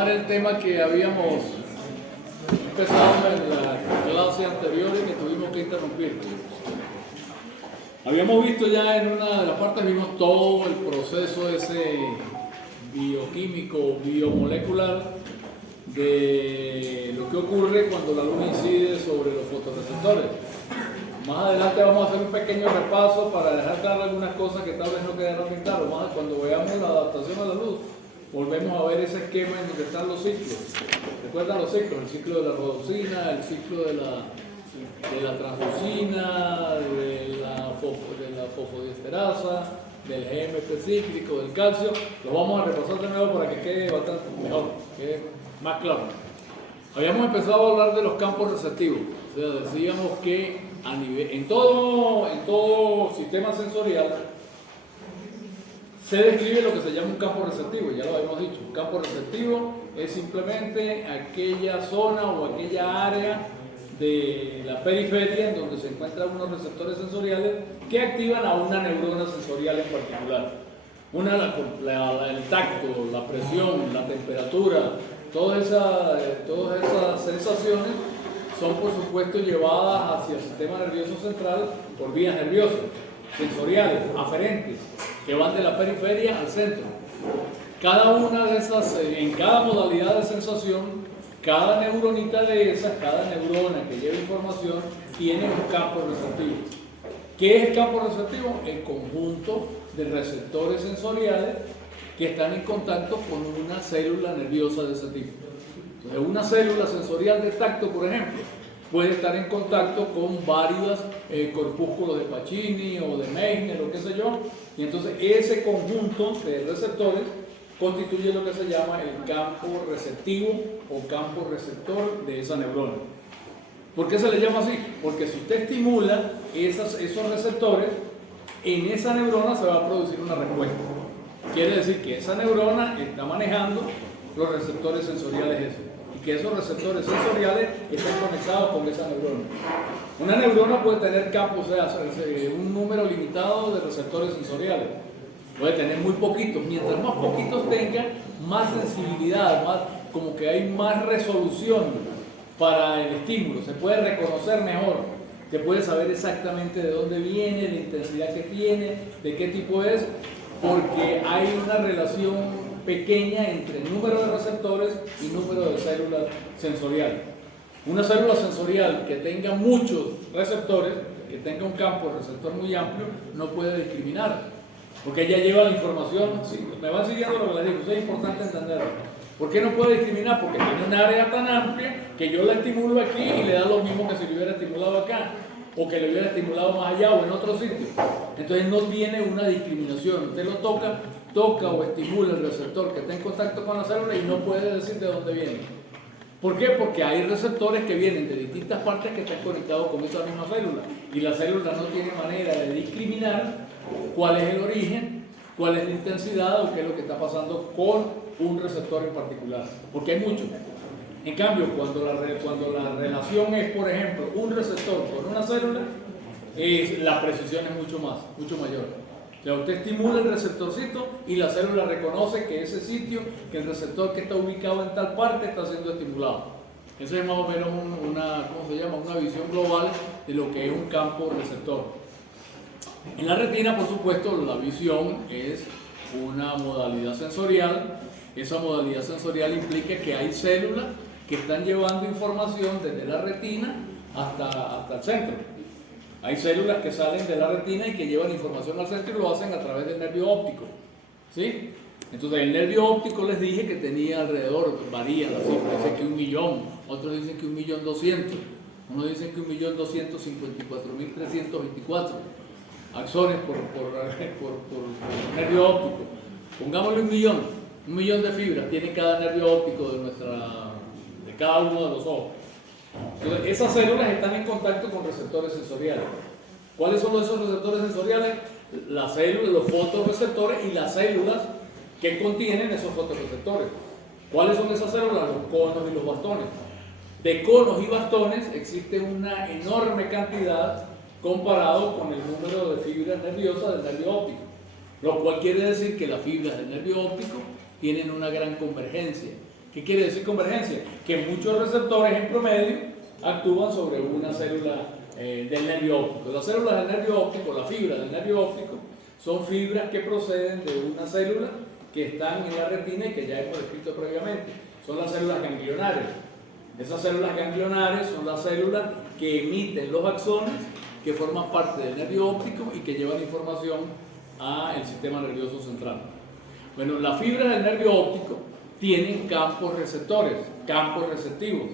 retomar el tema que habíamos empezado en la clase anterior y que tuvimos que interrumpir. Habíamos visto ya en una de las partes, vimos todo el proceso ese bioquímico, biomolecular de lo que ocurre cuando la luz incide sobre los fotorreceptores. Más adelante vamos a hacer un pequeño repaso para dejar claro algunas cosas que tal vez no quedaron bien claras. Más cuando veamos la adaptación a la luz, volvemos a ver ese esquema en donde están los ciclos. ¿Recuerdan los ciclos? El ciclo de la rodopsina, el ciclo de la transducina, de la fosfodiesterasa, del GMP cíclico, del calcio. Lo vamos a repasar de nuevo para que quede bastante mejor, quede más claro. Habíamos empezado a hablar de los campos receptivos. O sea, decíamos que en todo sistema sensorial se describe lo que se llama un campo receptivo, ya lo habíamos dicho. Un campo receptivo es simplemente aquella zona o aquella área de la periferia en donde se encuentran unos receptores sensoriales que activan a una neurona sensorial en particular. El tacto, la presión, la temperatura, todas esas sensaciones son por supuesto llevadas hacia el sistema nervioso central por vías nerviosas, sensoriales, aferentes, que van de la periferia al centro. Cada una de esas, en cada modalidad de sensación, cada neuronita de esas, cada neurona que lleva información, tiene un campo receptivo. ¿Qué es el campo receptivo? El conjunto de receptores sensoriales que están en contacto con una célula nerviosa de ese tipo. Entonces, una célula sensorial de tacto, por ejemplo, puede estar en contacto con varios corpúsculos de Pacini o de Meissner o qué sé yo, y entonces ese conjunto de receptores constituye lo que se llama el campo receptivo o campo receptor de esa neurona. ¿Por qué se le llama así? Porque si usted estimula esos receptores, en esa neurona se va a producir una respuesta. Quiere decir que esa neurona está manejando los receptores sensoriales esos, y que esos receptores sensoriales están conectados con esa neurona. Una neurona puede tener campos, o sea, un número limitado de receptores sensoriales. Puede tener muy poquitos. Mientras más poquitos tenga, más sensibilidad, como que hay más resolución para el estímulo. Se puede reconocer mejor, se puede saber exactamente de dónde viene, la intensidad que tiene, de qué tipo es, porque hay una relación pequeña entre el número de receptores y número de células sensoriales. Una célula sensorial que tenga muchos receptores, que tenga un campo receptor muy amplio, no puede discriminar, porque ella lleva la información. Sí, me van siguiendo lo que les digo, eso es importante entenderlo. ¿Por qué no puede discriminar? Porque tiene un área tan amplia que yo la estimulo aquí y le da lo mismo que si lo hubiera estimulado acá, o que lo hubiera estimulado más allá o en otro sitio. Entonces no tiene una discriminación. Usted lo toca o estimula el receptor que está en contacto con la célula y no puede decir de dónde viene. ¿Por qué? Porque hay receptores que vienen de distintas partes que están conectados con esa misma célula, y la célula no tiene manera de discriminar cuál es el origen, cuál es la intensidad o qué es lo que está pasando con un receptor en particular, porque hay muchos. En cambio, cuando la relación es, por ejemplo, un receptor con una célula, la precisión es mucho mayor. O sea, usted estimula el receptorcito y la célula reconoce que ese sitio, que el receptor que está ubicado en tal parte está siendo estimulado. Esa es más o menos una visión global de lo que es un campo receptor. En la retina, por supuesto, la visión es una modalidad sensorial. Esa modalidad sensorial implica que hay células que están llevando información desde la retina hasta el centro. Hay células que salen de la retina y que llevan información al centro y lo hacen a través del nervio óptico. ¿Sí? Entonces el nervio óptico les dije que tenía alrededor, varía la cifra, dicen que 1 millón, otros dicen que 1.200.000, unos dicen que 1.254.324 axones por nervio óptico. Pongámosle 1 millón de fibras tiene cada nervio óptico de cada uno de los ojos. Entonces, esas células están en contacto con receptores sensoriales. ¿Cuáles son esos receptores sensoriales? Las células, los fotorreceptores y las células que contienen esos fotorreceptores. ¿Cuáles son esas células? Los conos y los bastones. De conos y bastones existe una enorme cantidad comparado con el número de fibras nerviosas del nervio óptico, lo cual quiere decir que las fibras del nervio óptico tienen una gran convergencia. ¿Qué quiere decir convergencia? Que muchos receptores en promedio actúan sobre una célula del nervio óptico. Las células del nervio óptico, las fibras del nervio óptico, son fibras que proceden de una célula que están en la retina y que ya hemos descrito previamente. Son las células ganglionares. Esas células ganglionares son las células que emiten los axones, que forman parte del nervio óptico y que llevan información al sistema nervioso central. Bueno, las fibras del nervio óptico tienen campos receptores, campos receptivos.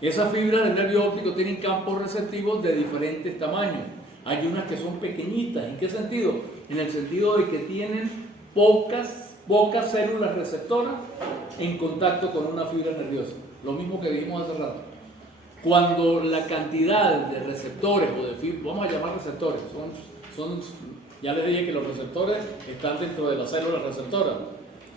Esas fibras del nervio óptico tienen campos receptivos de diferentes tamaños. Hay unas que son pequeñitas. ¿En qué sentido? En el sentido de que tienen pocas células receptoras en contacto con una fibra nerviosa. Lo mismo que dijimos hace rato. Cuando la cantidad de receptores o de fibras, vamos a llamar receptores, ya les dije que los receptores están dentro de las células receptoras.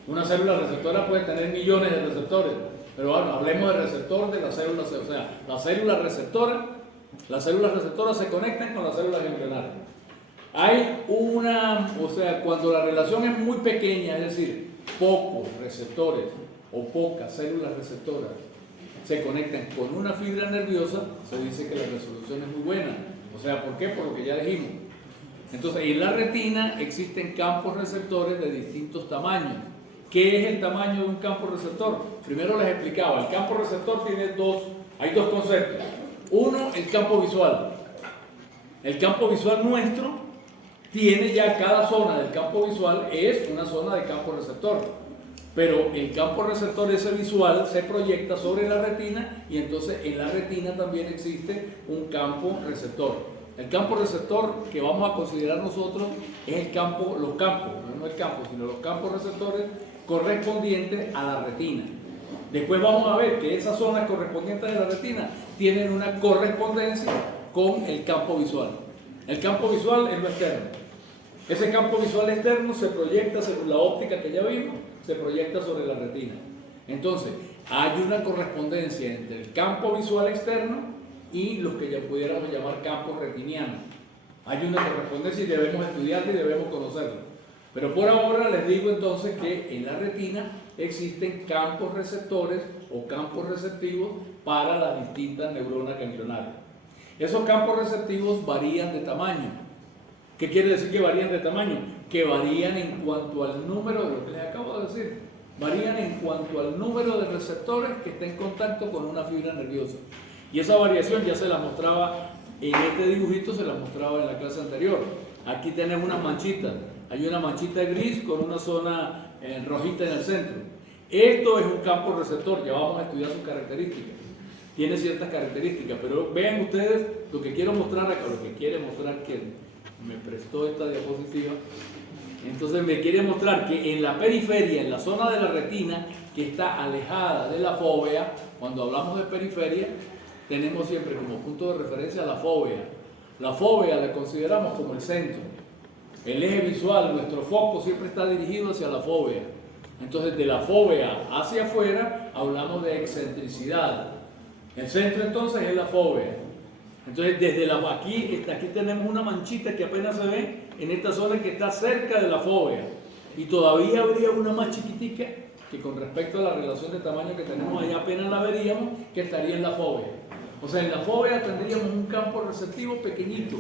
Una célula receptora puede tener millones de receptores, pero bueno, hablemos de receptor de las células, o sea, las células receptoras se conectan con las células ganglionares. Hay cuando la relación es muy pequeña, es decir, pocos receptores o pocas células receptoras se conectan con una fibra nerviosa, se dice que la resolución es muy buena. O sea, ¿por qué? Por lo que ya dijimos. Entonces, en la retina existen campos receptores de distintos tamaños. ¿Qué es el tamaño de un campo receptor? Primero les explicaba, el campo receptor hay dos conceptos. Uno, el campo visual. El campo visual nuestro tiene ya cada zona del campo visual es una zona de campo receptor. Pero el campo receptor ese visual se proyecta sobre la retina y entonces en la retina también existe un campo receptor. El campo receptor que vamos a considerar nosotros es los campos receptores correspondientes a la retina. Después vamos a ver que esas zonas correspondientes a la retina tienen una correspondencia con el campo visual. El campo visual es lo externo. Ese campo visual externo se proyecta según la óptica que ya vimos, se proyecta sobre la retina. Entonces, hay una correspondencia entre el campo visual externo y los que ya pudiéramos llamar campos retinianos. Hay una correspondencia y debemos estudiarla y debemos conocerla. Pero por ahora les digo entonces que en la retina existen campos receptores o campos receptivos para las distintas neuronas ganglionares. Esos campos receptivos varían de tamaño. ¿Qué quiere decir que varían de tamaño? Que varían en cuanto al número de lo que les acabo de decir. Varían en cuanto al número de receptores que estén en contacto con una fibra nerviosa. Y esa variación ya se la mostraba en este dibujito, se la mostraba en la clase anterior. Aquí tenemos unas manchitas. Hay una manchita gris con una zona rojita en el centro. Esto es un campo receptor, ya vamos a estudiar sus características. Tiene ciertas características, pero vean ustedes lo que quiero mostrar acá, lo que quiere mostrar que me prestó esta diapositiva. Entonces me quiere mostrar que en la periferia, en la zona de la retina que está alejada de la fóvea, cuando hablamos de periferia, tenemos siempre como punto de referencia la fóvea. La fóvea la consideramos como el centro. El eje visual, nuestro foco siempre está dirigido hacia la fóvea. Entonces de la fóvea hacia afuera hablamos de excentricidad. El centro entonces es la fóvea. Entonces desde aquí tenemos una manchita que apenas se ve en esta zona que está cerca de la fóvea. Y todavía habría una más chiquitica que con respecto a la relación de tamaño que tenemos allá apenas la veríamos, que estaría en la fóvea. O sea, en la fóvea tendríamos un campo receptivo pequeñito.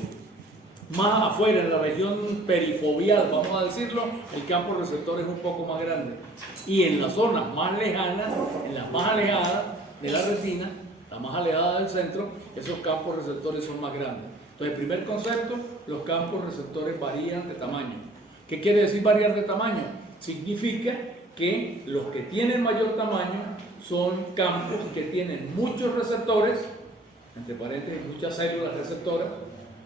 Más afuera, en la región perifovial, vamos a decirlo, el campo receptor es un poco más grande. Y en las zonas más lejanas, en las más alejadas de la retina, la más alejada del centro, esos campos receptores son más grandes. Entonces, el primer concepto, los campos receptores varían de tamaño. ¿Qué quiere decir variar de tamaño? Significa que los que tienen mayor tamaño son campos que tienen muchos receptores, entre paréntesis, muchas células receptoras,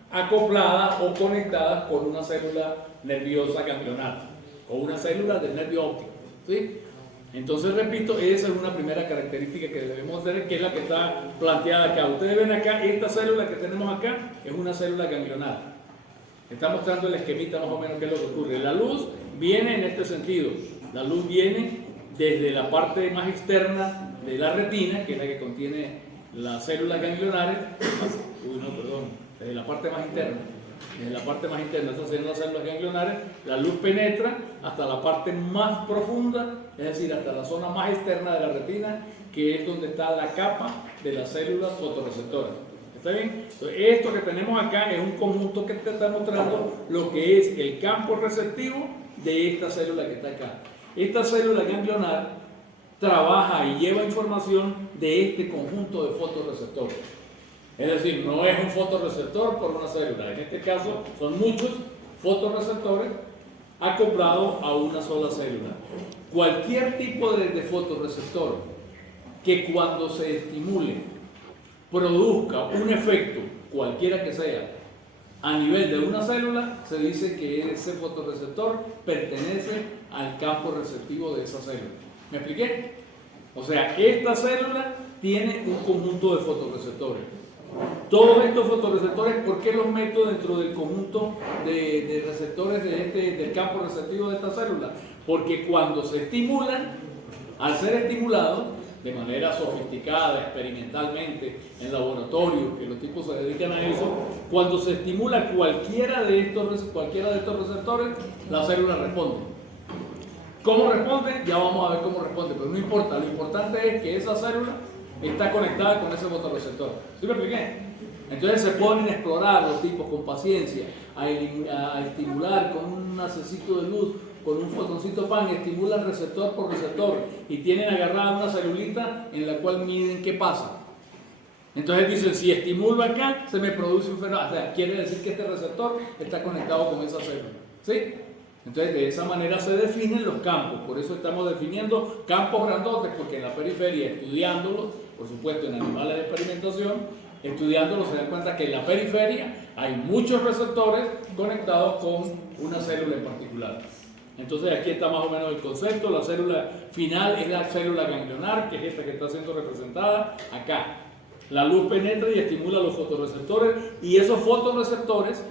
acopladas o conectadas con una célula nerviosa ganglionar o una célula del nervio óptico, ¿sí? Entonces, repito, esa es una primera característica que debemos tener, que es la que está planteada acá. Ustedes ven acá, esta célula que tenemos acá es una célula ganglionar. Está mostrando el esquemita más o menos qué es lo que ocurre. La luz viene en este sentido. La luz viene desde la parte más externa de la retina, que es la que contiene las células ganglionares, desde la parte más interna. en la parte más interna, esas serían las células ganglionares, la luz penetra hasta la parte más profunda, es decir, hasta la zona más externa de la retina, que es donde está la capa de las células fotorreceptoras. ¿Está bien? Entonces, esto que tenemos acá es un conjunto que te está mostrando lo que es el campo receptivo de esta célula que está acá. Esta célula ganglionar trabaja y lleva información de este conjunto de fotorreceptores. Es decir, no es un fotorreceptor por una célula. En este caso son muchos fotorreceptores acoplados a una sola célula. Cualquier tipo de fotorreceptor que cuando se estimule produzca un efecto, cualquiera que sea, a nivel de una célula, se dice que ese fotorreceptor pertenece al campo receptivo de esa célula. ¿Me expliqué? O sea, esta célula tiene un conjunto de fotorreceptores. Todos estos fotorreceptores, ¿por qué los meto dentro del conjunto de receptores del campo receptivo de esta célula? Porque cuando se estimulan, al ser estimulados de manera sofisticada, experimentalmente, en laboratorio, que los tipos se dedican a eso, cuando se estimula cualquiera de estos receptores, la célula responde. ¿Cómo responde? Ya vamos a ver cómo responde, pero no importa, lo importante es que esa célula está conectada con ese fotorreceptor. ¿Sí me expliqué? Entonces se ponen a explorar los tipos con paciencia, a estimular con un hacecito de luz, con un fotoncito pan, estimulan receptor por receptor y tienen agarrada una celulita en la cual miden qué pasa. Entonces dicen, si estimulo acá, se me produce un fenómeno. O sea, quiere decir que este receptor está conectado con esa célula. ¿Sí? Entonces, de esa manera se definen los campos. Por eso estamos definiendo campos grandotes, porque en la periferia, estudiándolos, por supuesto en animales de experimentación, estudiándolos se dan cuenta que en la periferia hay muchos receptores conectados con una célula en particular. Entonces aquí está más o menos el concepto. La célula final es la célula ganglionar, que es esta que está siendo representada acá. La luz penetra y estimula los fotorreceptores, y esos fotorreceptores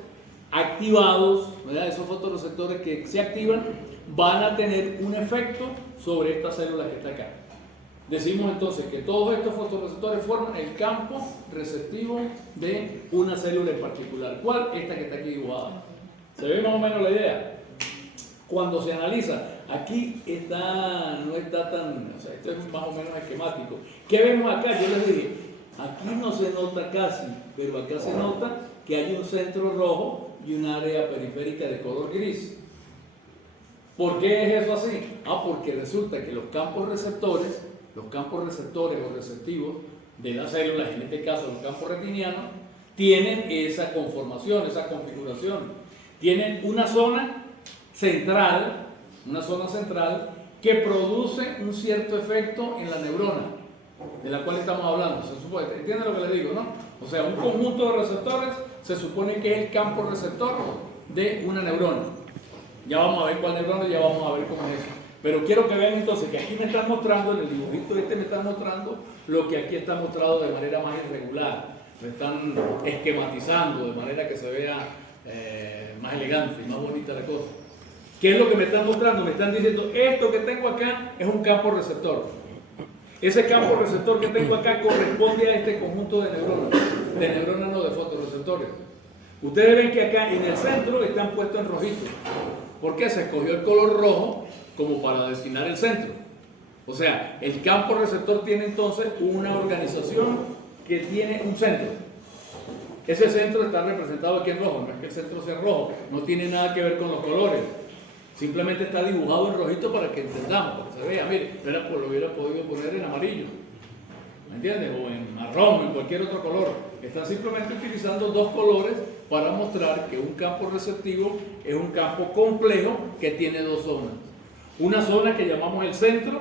activados, ¿verdad? Esos fotorreceptores que se activan van a tener un efecto sobre esta célula que está acá. Decimos entonces que todos estos fotorreceptores forman el campo receptivo de una célula en particular. ¿Cuál? Esta que está aquí dibujada. ¿Se ve más o menos la idea? Cuando se analiza, aquí no está tan, o sea, esto es más o menos esquemático. ¿Qué vemos acá? Yo les dije, aquí no se nota casi, pero acá se nota que hay un centro rojo y un área periférica de color gris. ¿Por qué es eso así? Porque resulta que los campos receptores o receptivos de las células, en este caso los campos retinianos, tienen esa conformación, esa configuración. Tienen una zona central que produce un cierto efecto en la neurona de la cual estamos hablando. Se supone, ¿entienden lo que les digo, no? O sea, un conjunto de receptores se supone que es el campo receptor de una neurona. Ya vamos a ver cuál neurona, ya vamos a ver cómo es eso. Pero quiero que vean entonces que aquí me están mostrando, en el dibujito me están mostrando lo que aquí está mostrado de manera más irregular. Me están esquematizando de manera que se vea más elegante y más bonita la cosa. ¿Qué es lo que me están mostrando? Me están diciendo, esto que tengo acá es un campo receptor. Ese campo receptor que tengo acá corresponde a este conjunto de neuronas no, de fotorreceptores. Ustedes ven que acá en el centro están puestos en rojito. ¿Por qué? Se escogió el color rojo como para designar el centro. O sea, el campo receptor tiene entonces una organización que tiene un centro. Ese centro está representado aquí en rojo. No es que el centro sea rojo, no tiene nada que ver con los colores. Simplemente está dibujado en rojito para que entendamos, para que se vea. Mire, lo hubiera podido poner en amarillo, ¿me entiendes? O en marrón, o en cualquier otro color. Están simplemente utilizando dos colores para mostrar que un campo receptivo es un campo complejo que tiene dos zonas. Una zona que llamamos el centro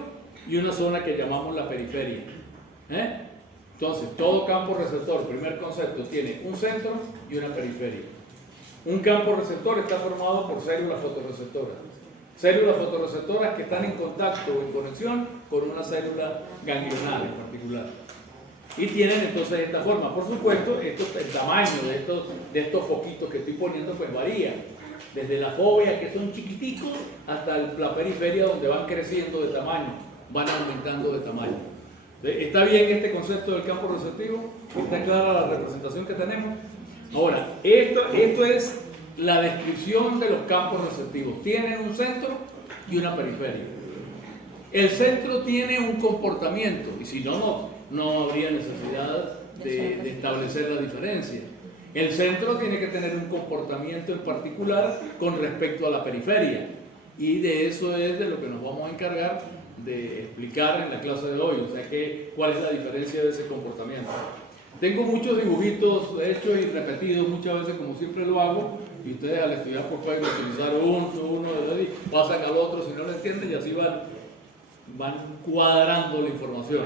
y una zona que llamamos la periferia. Entonces, todo campo receptor, primer concepto, tiene un centro y una periferia. Un campo receptor está formado por células fotorreceptoras. Células fotorreceptoras que están en contacto o en conexión con una célula ganglionar en particular. Y tienen entonces esta forma. Por supuesto, el tamaño de estos foquitos que estoy poniendo pues varía. Desde la fóvea, que son chiquiticos, hasta la periferia, donde van creciendo de tamaño, van aumentando de tamaño. ¿Está bien este concepto del campo receptivo? ¿Está clara la representación que tenemos? Ahora, esto es la descripción de los campos receptivos. Tienen un centro y una periferia. El centro tiene un comportamiento, y si no, no habría necesidad de establecer la diferencia. El centro tiene que tener un comportamiento en particular con respecto a la periferia, y de eso es de lo que nos vamos a encargar de explicar en la clase de hoy, o sea, cuál es la diferencia de ese comportamiento. Tengo muchos dibujitos hechos y repetidos muchas veces, como siempre lo hago, y ustedes al estudiar pues pueden utilizar uno de ahí, pasan al otro si no lo entienden, y así van cuadrando la información.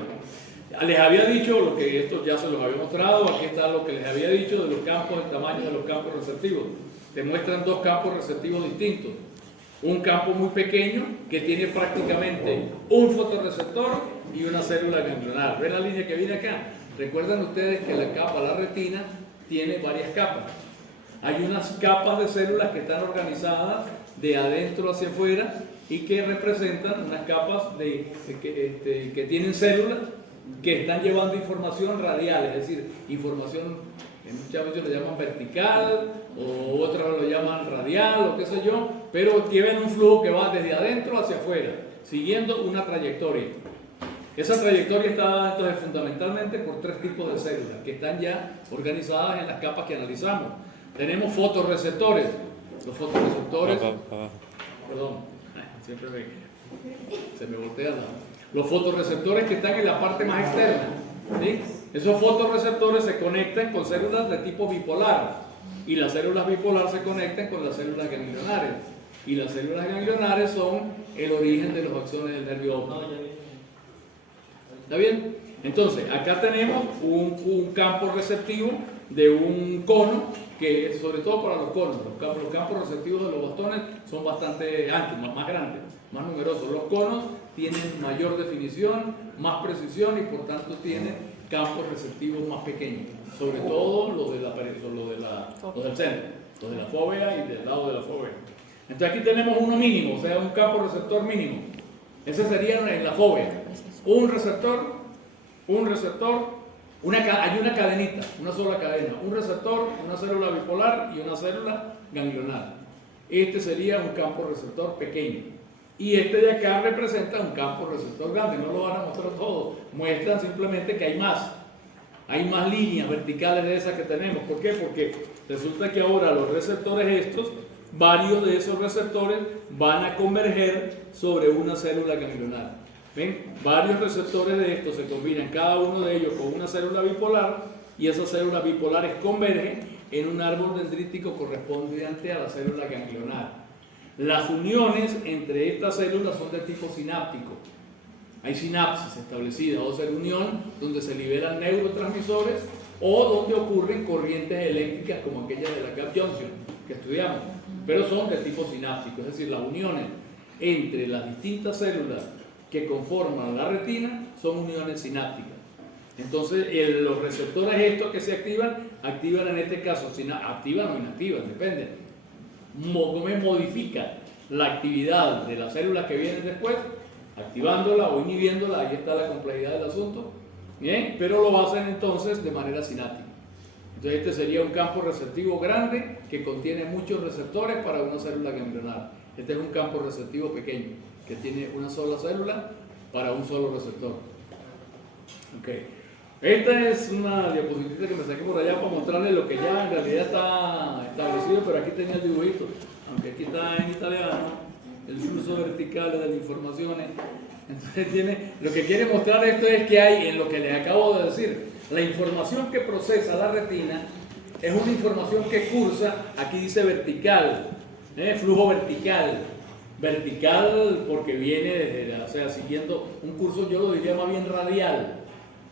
Les había dicho, lo que esto ya se los había mostrado, aquí está lo que les había dicho de los campos, el tamaño de los campos receptivos. Te muestran dos campos receptivos distintos. Un campo muy pequeño que tiene prácticamente un fotorreceptor y una célula ganglionar. ¿Ven la línea que viene acá? Recuerdan ustedes que la retina, tiene varias capas. Hay unas capas de células que están organizadas de adentro hacia afuera y que representan unas capas que tienen células que están llevando información radial, es decir, información, muchas veces lo llaman vertical o otras lo llaman radial o qué sé yo, pero tienen un flujo que va desde adentro hacia afuera, siguiendo una trayectoria. Esa trayectoria está dada entonces fundamentalmente por tres tipos de células que están ya organizadas en las capas que analizamos. Tenemos fotorreceptores. Los fotorreceptores, perdón, siempre se me voltea los fotorreceptores que están en la parte más externa, ¿sí? Esos fotorreceptores se conectan con células de tipo bipolar y las células bipolar se conectan con las células ganglionares y las células ganglionares son el origen de los axones del nervio óptico. ¿Está bien? Entonces, acá tenemos un campo receptivo de un cono, que sobre todo para los conos, los campos receptivos de los bastones son bastante amplios, más grandes, más numerosos. Los conos tienen mayor definición, más precisión y por tanto tienen campos receptivos más pequeños, sobre todo los del centro, los de la fóvea y del lado de la fóvea. Entonces aquí tenemos uno mínimo, o sea, un campo receptor mínimo. Ese sería en la fóvea. Un receptor, hay una cadenita, una sola cadena, un receptor, una célula bipolar y una célula ganglionar. Este sería un campo receptor pequeño. Y este de acá representa un campo receptor grande. No lo van a mostrar todo, muestran simplemente que hay más líneas verticales de esas que tenemos. ¿Por qué? Porque resulta que ahora los receptores estos, varios de esos receptores van a converger sobre una célula ganglionar. ¿Ven? Varios receptores de estos se combinan, cada uno de ellos con una célula bipolar, y esas células bipolares convergen en un árbol dendrítico correspondiente a la célula ganglionar. Las uniones entre estas células son de tipo sináptico. Hay sinapsis establecida, o sea, unión donde se liberan neurotransmisores o donde ocurren corrientes eléctricas como aquella de la gap junction que estudiamos, pero son de tipo sináptico, es decir, las uniones entre las distintas células que conforman la retina son uniones sinápticas. Entonces, los receptores estos que se activan en este caso, activan o inactivan, depende. Modifica la actividad de las células que vienen después, activándola o inhibiéndola, ahí está la complejidad del asunto, ¿bien? Pero lo hacen entonces de manera sináptica. Entonces este sería un campo receptivo grande que contiene muchos receptores para una célula ganglionar. Este es un campo receptivo pequeño que tiene una sola célula para un solo receptor. Okay. Esta es una diapositiva que me saqué por allá para mostrarles lo que ya en realidad está establecido, pero aquí tenía el dibujito, aunque aquí está en italiano, el flujo vertical de las informaciones. Entonces lo que quiere mostrar esto es que hay en lo que les acabo de decir. La información que procesa la retina es una información que cursa, aquí dice vertical, flujo vertical. Vertical porque viene o sea, siguiendo un curso, yo lo diría más bien radial.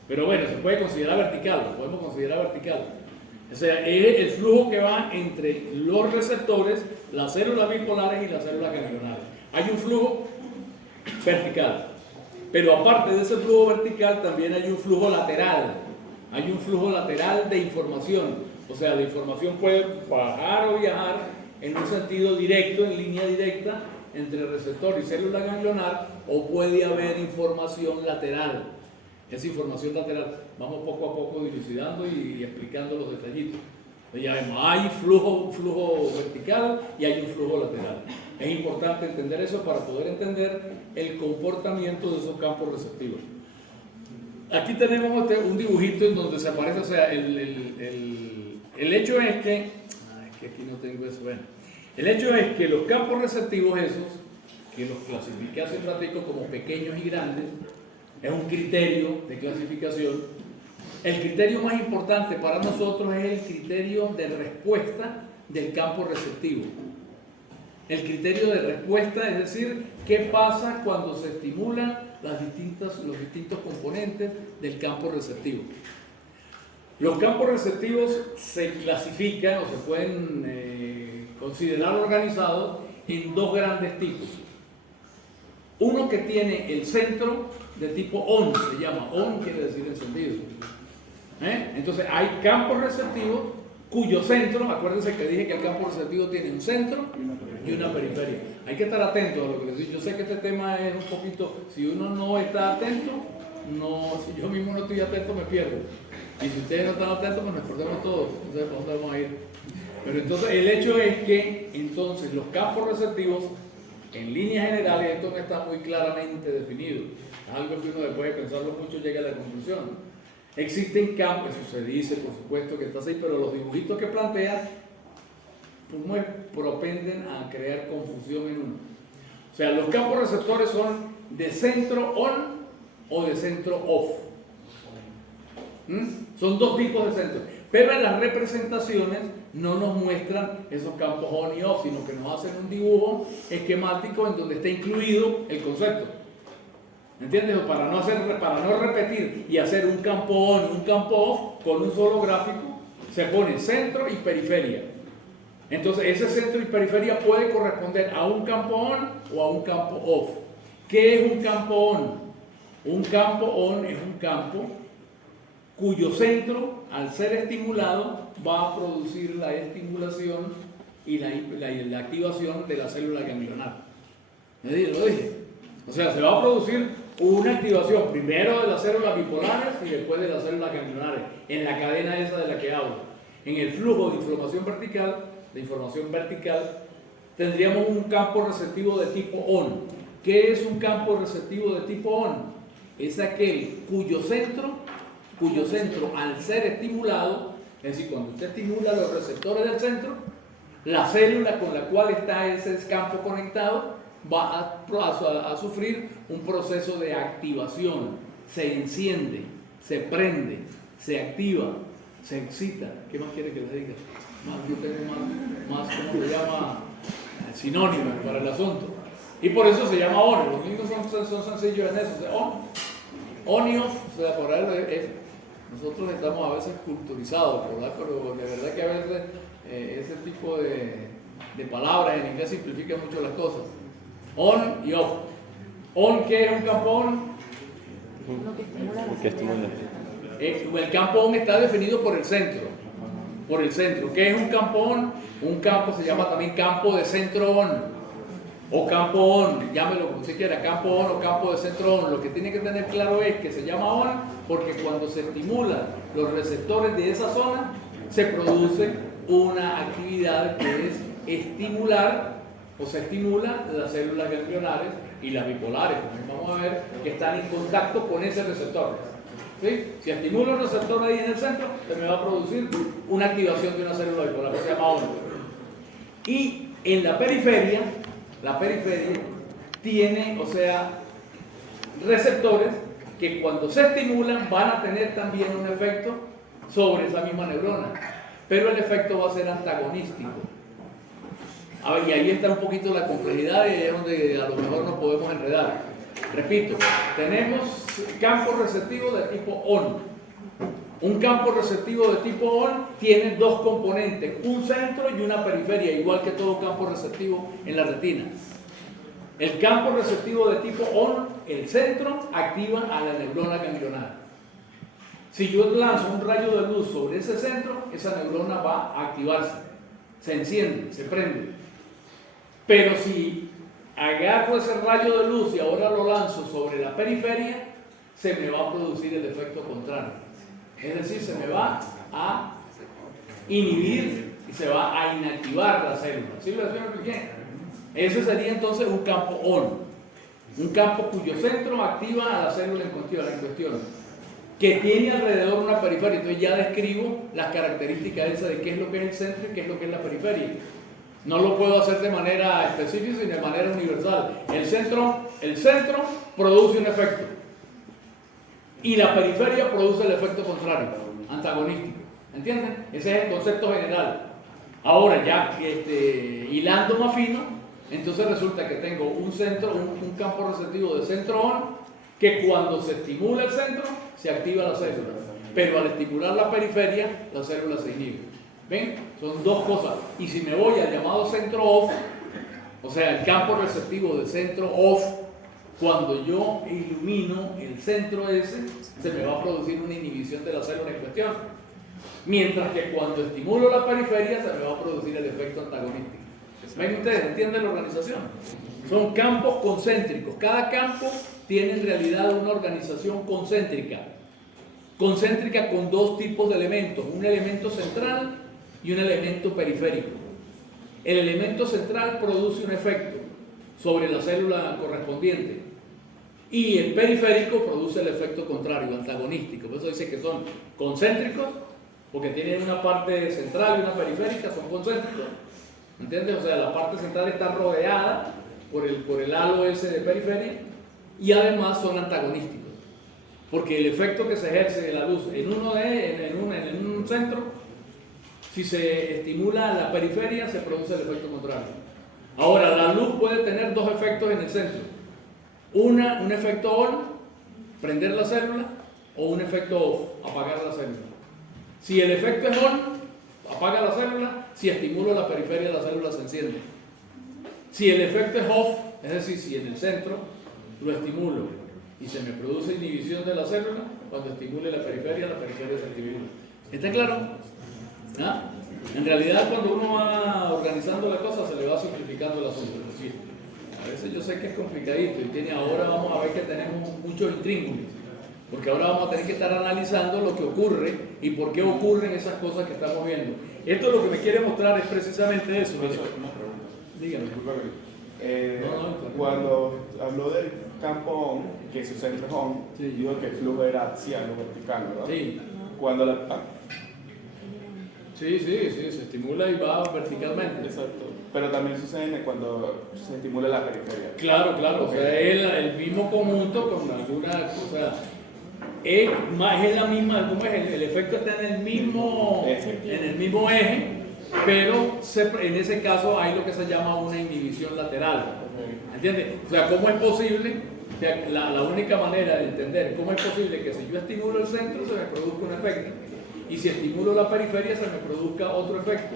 Pero bueno, se puede considerar vertical, lo podemos considerar vertical. O sea, es el flujo que va entre los receptores, las células bipolares y las células ganglionares. Hay un flujo vertical, pero aparte de ese flujo vertical también hay un flujo lateral. Hay un flujo lateral de información. O sea, la información puede bajar o viajar en un sentido directo, en línea directa, entre el receptor y célula ganglionar, o puede haber información lateral. Esa información lateral, vamos poco a poco dilucidando y explicando los detallitos. Ya vemos, hay flujo vertical y hay un flujo lateral. Es importante entender eso para poder entender el comportamiento de esos campos receptivos. Aquí tenemos un dibujito en donde se aparece, o sea, el hecho es que, es que aquí no tengo eso, bueno, el hecho es que los campos receptivos esos, que los clasifiqué hace un ratito como pequeños y grandes, es un criterio de clasificación. El criterio más importante para nosotros es el criterio de respuesta del campo receptivo. El criterio de respuesta, es decir, qué pasa cuando se estimulan los distintos componentes del campo receptivo. Los campos receptivos se clasifican o se pueden considerar organizados en dos grandes tipos. Uno que tiene el centro de tipo ON, se llama ON, quiere decir encendido. Entonces hay campos receptivos cuyo centro, acuérdense que dije que el campo receptivo tiene un centro y una periferia. Hay que estar atento a lo que les digo. Yo sé que este tema es un poquito, si uno no está atento, si yo mismo no estoy atento me pierdo. Y si ustedes no están atentos, pues nos perdemos todos. Entonces, ¿para dónde vamos a ir? Pero entonces el hecho es que entonces los campos receptivos, en líneas generales, esto no está muy claramente definido. Es algo que uno después de pensarlo mucho llega a la conclusión. Existen campos, eso se dice, por supuesto que está así, pero los dibujitos que plantean pues, propenden a crear confusión en uno. O sea, los campos receptores son de centro on o de centro off. Son dos tipos de centros, pero en las representaciones no nos muestran esos campos on y off, sino que nos hacen un dibujo esquemático en donde está incluido el concepto. ¿Entiendes? Para no repetir y hacer un campo on y un campo off con un solo gráfico, se pone centro y periferia. Entonces ese centro y periferia puede corresponder a un campo on o a un campo off. ¿Qué es un campo on? Un campo on es un campo cuyo centro, al ser estimulado, va a producir la estimulación y la activación de la célula ganglionar. Lo dije. O sea, se va a producir una activación primero de las células bipolares y después de las células ganglionares, en la cadena esa de la que hablo. En el flujo de información vertical, tendríamos un campo receptivo de tipo ON. ¿Qué es un campo receptivo de tipo ON? Es aquel cuyo centro al ser estimulado, es decir, cuando usted estimula los receptores del centro, la célula con la cual está ese campo conectado va a sufrir un proceso de activación, se enciende, se prende, se activa, se excita. ¿Qué más quiere que les diga? Yo tengo más ¿cómo se llama? Sinónimos para el asunto. Y por eso se llama ON. Los niños son sencillos en eso. O sea, on y off, o sea, por ahí nosotros estamos a veces culturizados, ¿verdad? Pero de verdad que a veces ese tipo de palabras en inglés simplifican mucho las cosas. On y off. On, ¿qué es un campo on? ¿Qué estimula? El campo on está definido por el centro. Por el centro. ¿Qué es un campo on? Un campo se llama también campo de centro on. O campo on, llámelo como se quiera, campo on o campo de centro on. Lo que tiene que tener claro es que se llama on porque cuando se estimulan los receptores de esa zona, se produce una actividad que es estimular o se estimula las células ganglionares y las bipolares, como vamos a ver, que están en contacto con ese receptor. ¿Sí? Si estimulo el receptor ahí en el centro, se me va a producir una activación de una célula bipolar, que se llama ON. Y en la periferia tiene, o sea, receptores que cuando se estimulan van a tener también un efecto sobre esa misma neurona, pero el efecto va a ser antagonístico. Y ahí está un poquito la complejidad y es donde a lo mejor nos podemos enredar. Repito, tenemos campos receptivos de tipo ON. Un campo receptivo de tipo ON tiene dos componentes, un centro y una periferia, igual que todo campo receptivo en la retina. El campo receptivo de tipo ON, el centro, activa a la neurona ganglionar. Si yo lanzo un rayo de luz sobre ese centro, esa neurona va a activarse, se enciende, se prende. Pero si agarro ese rayo de luz y ahora lo lanzo sobre la periferia, se me va a producir el efecto contrario. Es decir, se me va a inhibir y se va a inactivar la célula. ¿Sí lo expliqué? Ese sería entonces un campo ON, un campo cuyo centro activa a la célula en cuestión, que tiene alrededor una periferia. Entonces ya describo las características esas de qué es lo que es el centro y qué es lo que es la periferia. No lo puedo hacer de manera específica, sino de manera universal. El centro produce un efecto y la periferia produce el efecto contrario, antagonístico. ¿Entienden? Ese es el concepto general. Ahora ya hilando más fino, entonces resulta que tengo un campo receptivo de centro ON, que cuando se estimula el centro, se activa la célula. Pero al estimular la periferia, la célula se inhibe. ¿Ven? Son dos cosas. Y si me voy al llamado centro OFF, o sea, el campo receptivo de centro OFF, cuando yo ilumino el centro ese, se me va a producir una inhibición de la célula en cuestión. Mientras que cuando estimulo la periferia, se me va a producir el efecto antagonístico. ¿Ven ustedes? ¿Entienden la organización? Son campos concéntricos. Cada campo tiene en realidad una organización concéntrica. Concéntrica con dos tipos de elementos, un elemento central y un elemento periférico. El elemento central produce un efecto sobre la célula correspondiente y el periférico produce el efecto contrario, antagonístico. Por eso dice que son concéntricos, porque tienen una parte central y una periférica, son concéntricos. ¿Entiendes? O sea, la parte central está rodeada por el halo ese de periferia y además son antagonísticos. Porque el efecto que se ejerce de la luz en un centro, si se estimula la periferia, se produce el efecto contrario. Ahora, la luz puede tener dos efectos en el centro. Un efecto ON, prender la célula, o un efecto OFF, apagar la célula. Si el efecto es ON, apaga la célula. Si estimulo la periferia, la célula se enciende. Si el efecto es OFF, es decir, si en el centro lo estimulo y se me produce inhibición de la célula, cuando estimule la periferia se activa. ¿Está claro? ¿Ah? En realidad, cuando uno va organizando la cosa, se le va simplificando el asunto. ¿Sí? A veces yo sé que es complicadito y ahora vamos a ver que tenemos muchos intríngulis, porque ahora vamos a tener que estar analizando lo que ocurre y por qué ocurren esas cosas que estamos viendo. Esto lo que me quiere mostrar es precisamente eso. Una pregunta. Dígame. Cuando habló del campo ON, que su centro es ON, sí, dijo que el flujo era axial o vertical, ¿verdad? Sí. Cuando Sí, se estimula y va verticalmente. Exacto. Pero también sucede cuando se estimula la periferia. Claro. Okay. O sea, es el mismo conjunto con alguna cosa. Es la misma, ¿cómo es? El efecto está en el mismo eje, pero en ese caso hay lo que se llama una inhibición lateral. ¿Entiendes? O sea, ¿cómo es posible? La única manera de entender cómo es posible que si yo estimulo el centro se me produzca un efecto y si estimulo la periferia se me produzca otro efecto.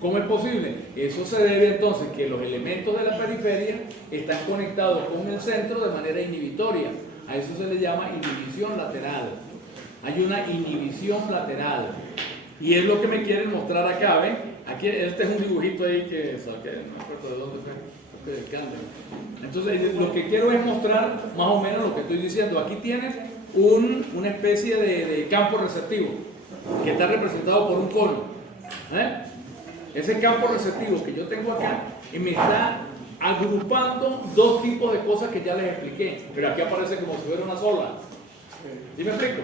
¿Cómo es posible? Eso se debe entonces que los elementos de la periferia están conectados con el centro de manera inhibitoria. A eso se le llama inhibición lateral. Hay una inhibición lateral. Y es lo que me quieren mostrar acá, ¿ven? Aquí, este es un dibujito ahí que saqué, no recuerdo de dónde fue, del Candel. Entonces, lo que quiero es mostrar más o menos lo que estoy diciendo. Aquí tienes una especie de campo receptivo que está representado por un cono. Ese campo receptivo que yo tengo acá me está agrupando dos tipos de cosas que ya les expliqué, pero aquí aparece como si fuera una sola. ¿Sí me explico?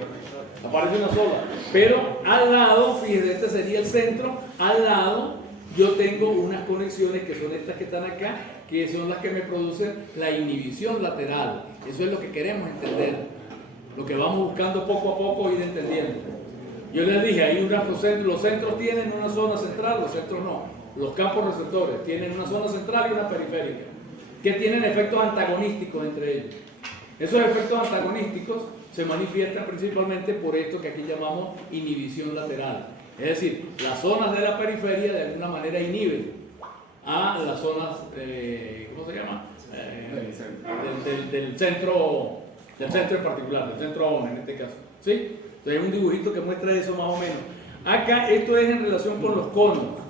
Aparece una sola. Pero al lado, fíjense, este sería el centro, al lado yo tengo unas conexiones que son estas que están acá, que son las que me producen la inhibición lateral. Eso es lo que queremos entender, lo que vamos buscando poco a poco ir entendiendo. Yo les dije, hay los centros tienen una zona central, los centros no. Los campos receptores tienen una zona central y una periférica, que tienen efectos antagonísticos entre ellos. Esos efectos antagonísticos se manifiestan principalmente por esto que aquí llamamos inhibición lateral. Es decir, las zonas de la periferia de alguna manera inhiben a las zonas, ¿cómo se llama? Del centro en particular, del centro ON en este caso. ¿Sí? Entonces es un dibujito que muestra eso más o menos. Acá esto es en relación con los conos.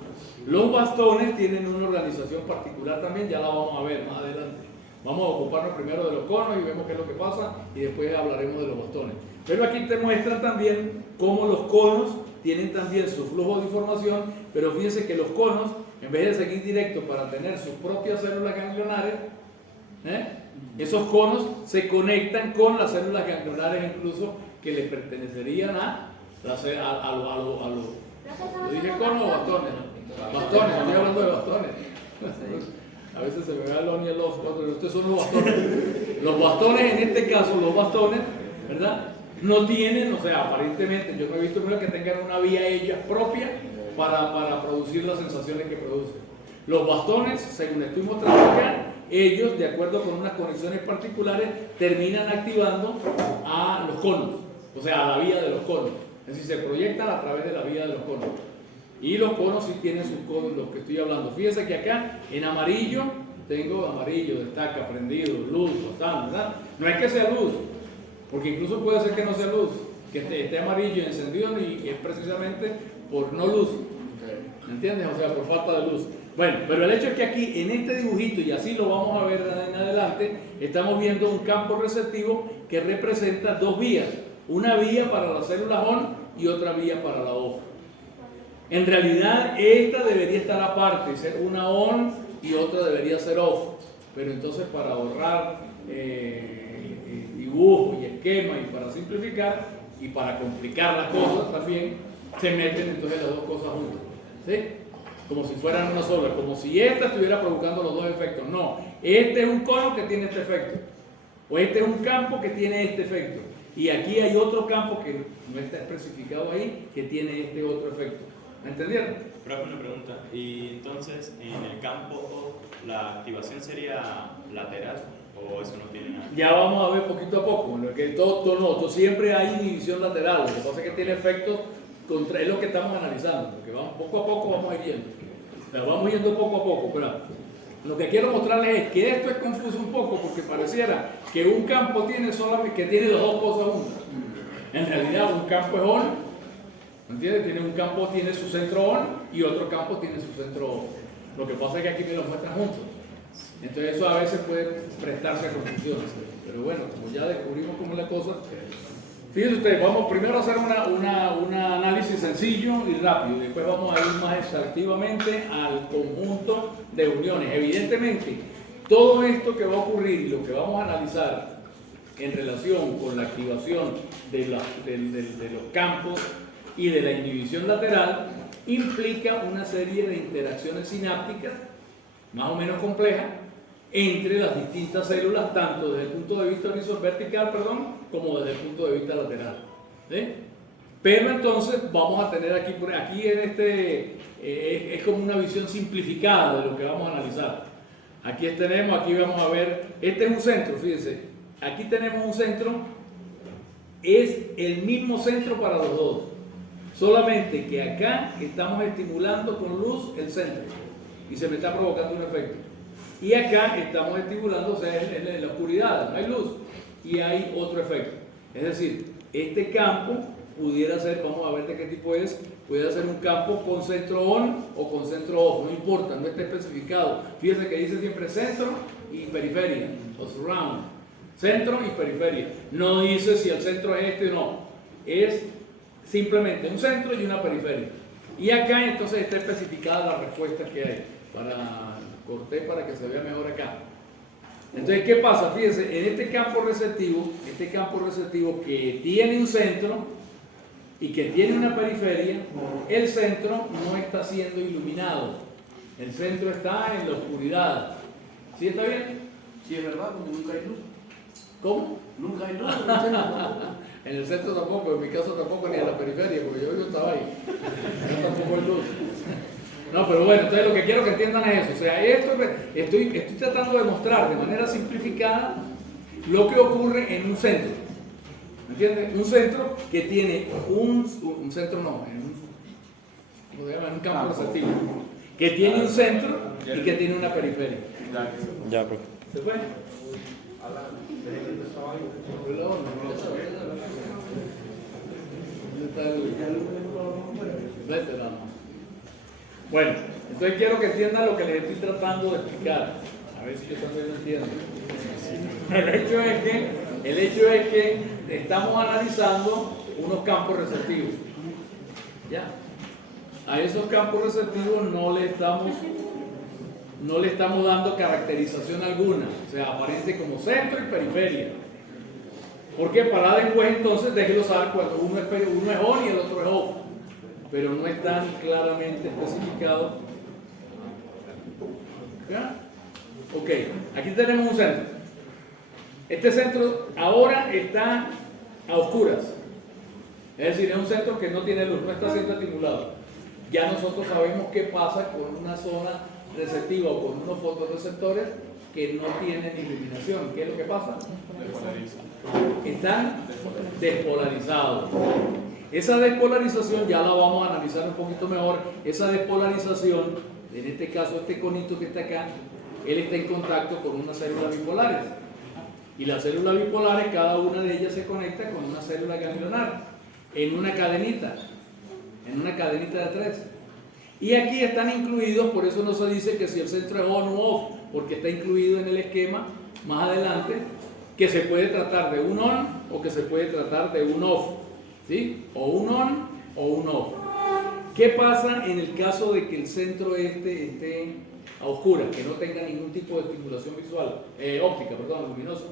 Los bastones tienen una organización particular también, ya la vamos a ver más adelante. Vamos a ocuparnos primero de los conos y vemos qué es lo que pasa y después hablaremos de los bastones. Pero aquí te muestran también cómo los conos tienen también su flujo de información, pero fíjense que los conos, en vez de seguir directo para tener sus propias células ganglionares, esos conos se conectan con las células ganglionares incluso que le pertenecerían a los ¿lo dije conos o bastones? Bastones, estoy hablando de bastones. A veces se me va el on y el off, ustedes son los bastones. Los bastones, en este caso, los bastones, ¿verdad? No tienen, o sea, aparentemente, yo no he visto que tengan una vía ellas propia para producir las sensaciones que producen. Los bastones, según estoy mostrando acá, ellos, de acuerdo con unas conexiones particulares, terminan activando a los conos, o sea, a la vía de los conos. Es decir, se proyectan a través de la vía de los conos. Y los conos sí tienen sus conos, lo que estoy hablando. Fíjense que acá, en amarillo, tengo amarillo, destaca, prendido, luz, bastante, ¿verdad? No es que sea luz, porque incluso puede ser que no sea luz, que esté amarillo encendido y es precisamente por no luz. ¿Me entiendes? O sea, por falta de luz. Bueno, pero el hecho es que aquí, en este dibujito, y así lo vamos a ver en adelante, estamos viendo un campo receptivo que representa dos vías. Una vía para las células ON y otra vía para la OFF. En realidad, esta debería estar aparte, ser una ON y otra debería ser OFF. Pero entonces, para ahorrar dibujo y esquema y para simplificar y para complicar las cosas también, se meten entonces las dos cosas juntas. ¿Sí? Como si fueran una sola, como si esta estuviera provocando los dos efectos. No, este es un cono que tiene este efecto, o este es un campo que tiene este efecto, y aquí hay otro campo que no está especificado ahí, que tiene este otro efecto. ¿Me entendieron? Profe, una pregunta, y entonces en el campo la activación sería lateral, o eso no tiene nada? Ya vamos a ver poquito a poco, en lo que todo siempre hay inhibición lateral, lo que pasa es que tiene efectos contra, es lo que estamos analizando, porque vamos, poco a poco vamos a ir yendo. Pero vamos yendo poco a poco, pero lo que quiero mostrarles es que esto es confuso un poco porque pareciera que un campo tiene solamente que tiene las dos cosas juntas. En realidad un campo es ON, ¿me entiendes? Tiene un campo tiene su centro ON y otro campo tiene su centro OFF. Lo que pasa es que aquí me los muestran juntos. Entonces eso a veces puede prestarse a confusiones. Pero bueno, como ya descubrimos cómo es la cosa, fíjense ustedes, vamos primero a hacer un análisis sencillo y rápido, y después vamos a ir más exhaustivamente al conjunto de uniones. Evidentemente, todo esto que va a ocurrir y lo que vamos a analizar en relación con la activación de los campos y de la inhibición lateral implica una serie de interacciones sinápticas más o menos complejas entre las distintas células, tanto desde el punto de vista vertical, como desde el punto de vista lateral. ¿Sí? Pero entonces vamos a tener aquí en es como una visión simplificada de lo que vamos a analizar. Aquí vamos a ver, este es un centro, fíjense, aquí tenemos un centro, es el mismo centro para los dos, solamente que acá estamos estimulando con luz el centro y se me está provocando un efecto. Y acá estamos estimulando, o sea, en la oscuridad, no hay luz, y hay otro efecto. Es decir, este campo pudiera ser, vamos a ver de qué tipo es, puede ser un campo con centro ON o con centro OFF, no importa, no está especificado. Fíjense que dice siempre centro y periferia, o surround, centro y periferia. No dice si el centro es este o no, es simplemente un centro y una periferia. Y acá entonces está especificada la respuesta que hay. Corté para que se vea mejor acá. Entonces, ¿qué pasa? Fíjense, en este campo receptivo que tiene un centro y que tiene una periferia, el centro no está siendo iluminado. El centro está en la oscuridad. ¿Sí está bien? Sí, es verdad, porque nunca hay luz. ¿Cómo? Nunca hay luz. En el centro tampoco, en mi caso tampoco, ni en la periferia, porque yo estaba ahí. Yo tampoco hay luz. No, pero bueno, entonces lo que quiero que entiendan es eso. O sea, estoy tratando de mostrar de manera simplificada lo que ocurre en un centro. ¿Me entiendes? Un centro que tiene un centro no, ¿cómo se llama? En un campo receptivo. Que tiene un centro y que tiene una periferia. Ya, profe. ¿Se fue? ¿Dónde está el veterano? Bueno, entonces quiero que entiendan lo que les estoy tratando de explicar. A ver si yo también lo entiendo. El hecho es que estamos analizando unos campos receptivos. Ya. A esos campos receptivos no le estamos dando caracterización alguna, o sea, aparente como centro y periferia. Porque para después entonces déjelo saber cuando uno es on y el otro es off, pero no están claramente especificados. ¿Ya? Ok, aquí tenemos un centro. Este centro ahora está a oscuras, es decir, es un centro que no tiene luz, no está siendo estimulado. Ya nosotros sabemos qué pasa con una zona receptiva o con unos fotorreceptores que no tienen iluminación. ¿Qué es lo que pasa? Están despolarizados. Esa despolarización ya la vamos a analizar un poquito mejor. Esa despolarización, en este caso este conito que está acá, él está en contacto con unas células bipolares. Y las células bipolares, cada una de ellas se conecta con una célula ganglionar en una cadenita de 3. Y aquí están incluidos, por eso no se dice que si el centro es on o off, porque está incluido en el esquema más adelante, que se puede tratar de un on o que se puede tratar de un off, ¿sí? O un on o un off. ¿Qué pasa en el caso de que el centro esté a oscuras, que no tenga ningún tipo de estimulación visual, óptica, luminosa?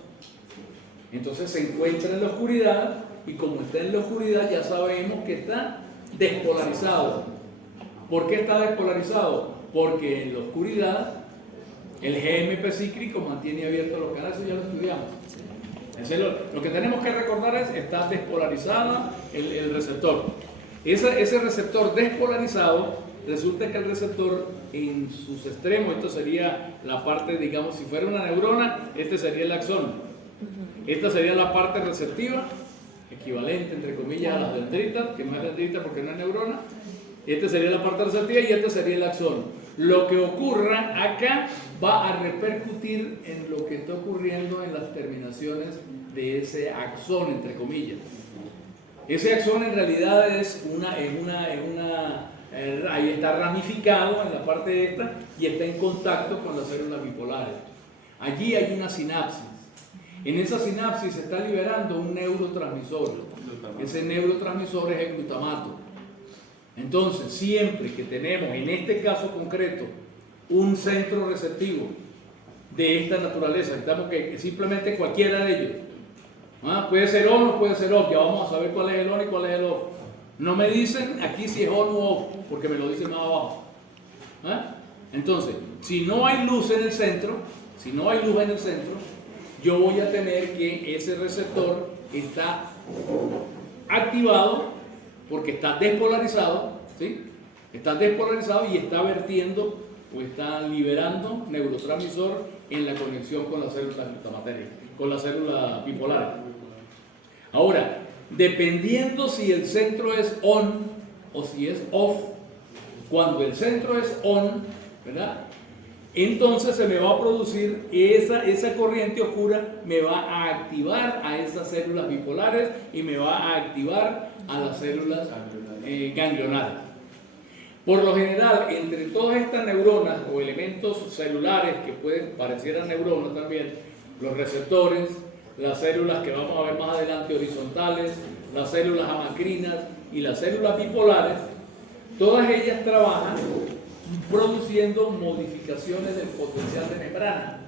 Entonces se encuentra en la oscuridad y como está en la oscuridad ya sabemos que está despolarizado. ¿Por qué está despolarizado? Porque en la oscuridad el GMP cíclico mantiene abiertos los canales, eso ya lo estudiamos. Lo que tenemos que recordar es que está despolarizado el receptor. Ese receptor despolarizado, resulta que el receptor en sus extremos, esto sería la parte, digamos, si fuera una neurona, este sería el axón. Esta sería la parte receptiva, equivalente entre comillas a la dendrita, que no es dendrita porque no es neurona. Esta sería la parte receptiva y este sería el axón. Lo que ocurra acá va a repercutir en lo que está ocurriendo en las terminaciones de ese axón, entre comillas. Ese axón en realidad ahí está ramificado en la parte esta y está en contacto con las células bipolares. Allí hay una sinapsis. En esa sinapsis se está liberando un neurotransmisor. Ese neurotransmisor es el glutamato. Entonces, siempre que tenemos, en este caso concreto, un centro receptivo de esta naturaleza, estamos que simplemente cualquiera de ellos, puede ser on o puede ser off, ya vamos a saber cuál es el on y cuál es el off. No me dicen aquí si es on o off, porque me lo dicen más abajo. Entonces, si no hay luz en el centro, yo voy a tener que ese receptor está activado porque está despolarizado, ¿sí? Está despolarizado y está vertiendo o está liberando neurotransmisor en la conexión con las células glutamatéricas, con las células bipolares. Ahora, dependiendo si el centro es on o si es off, cuando el centro es on, ¿verdad? Entonces se me va a producir esa corriente oscura, me va a activar a esas células bipolares y me va a activar a las células ganglionares. Por lo general, entre todas estas neuronas o elementos celulares que pueden parecer a neuronas también, los receptores, las células que vamos a ver más adelante horizontales, las células amacrinas y las células bipolares, todas ellas trabajan produciendo modificaciones del potencial de membrana.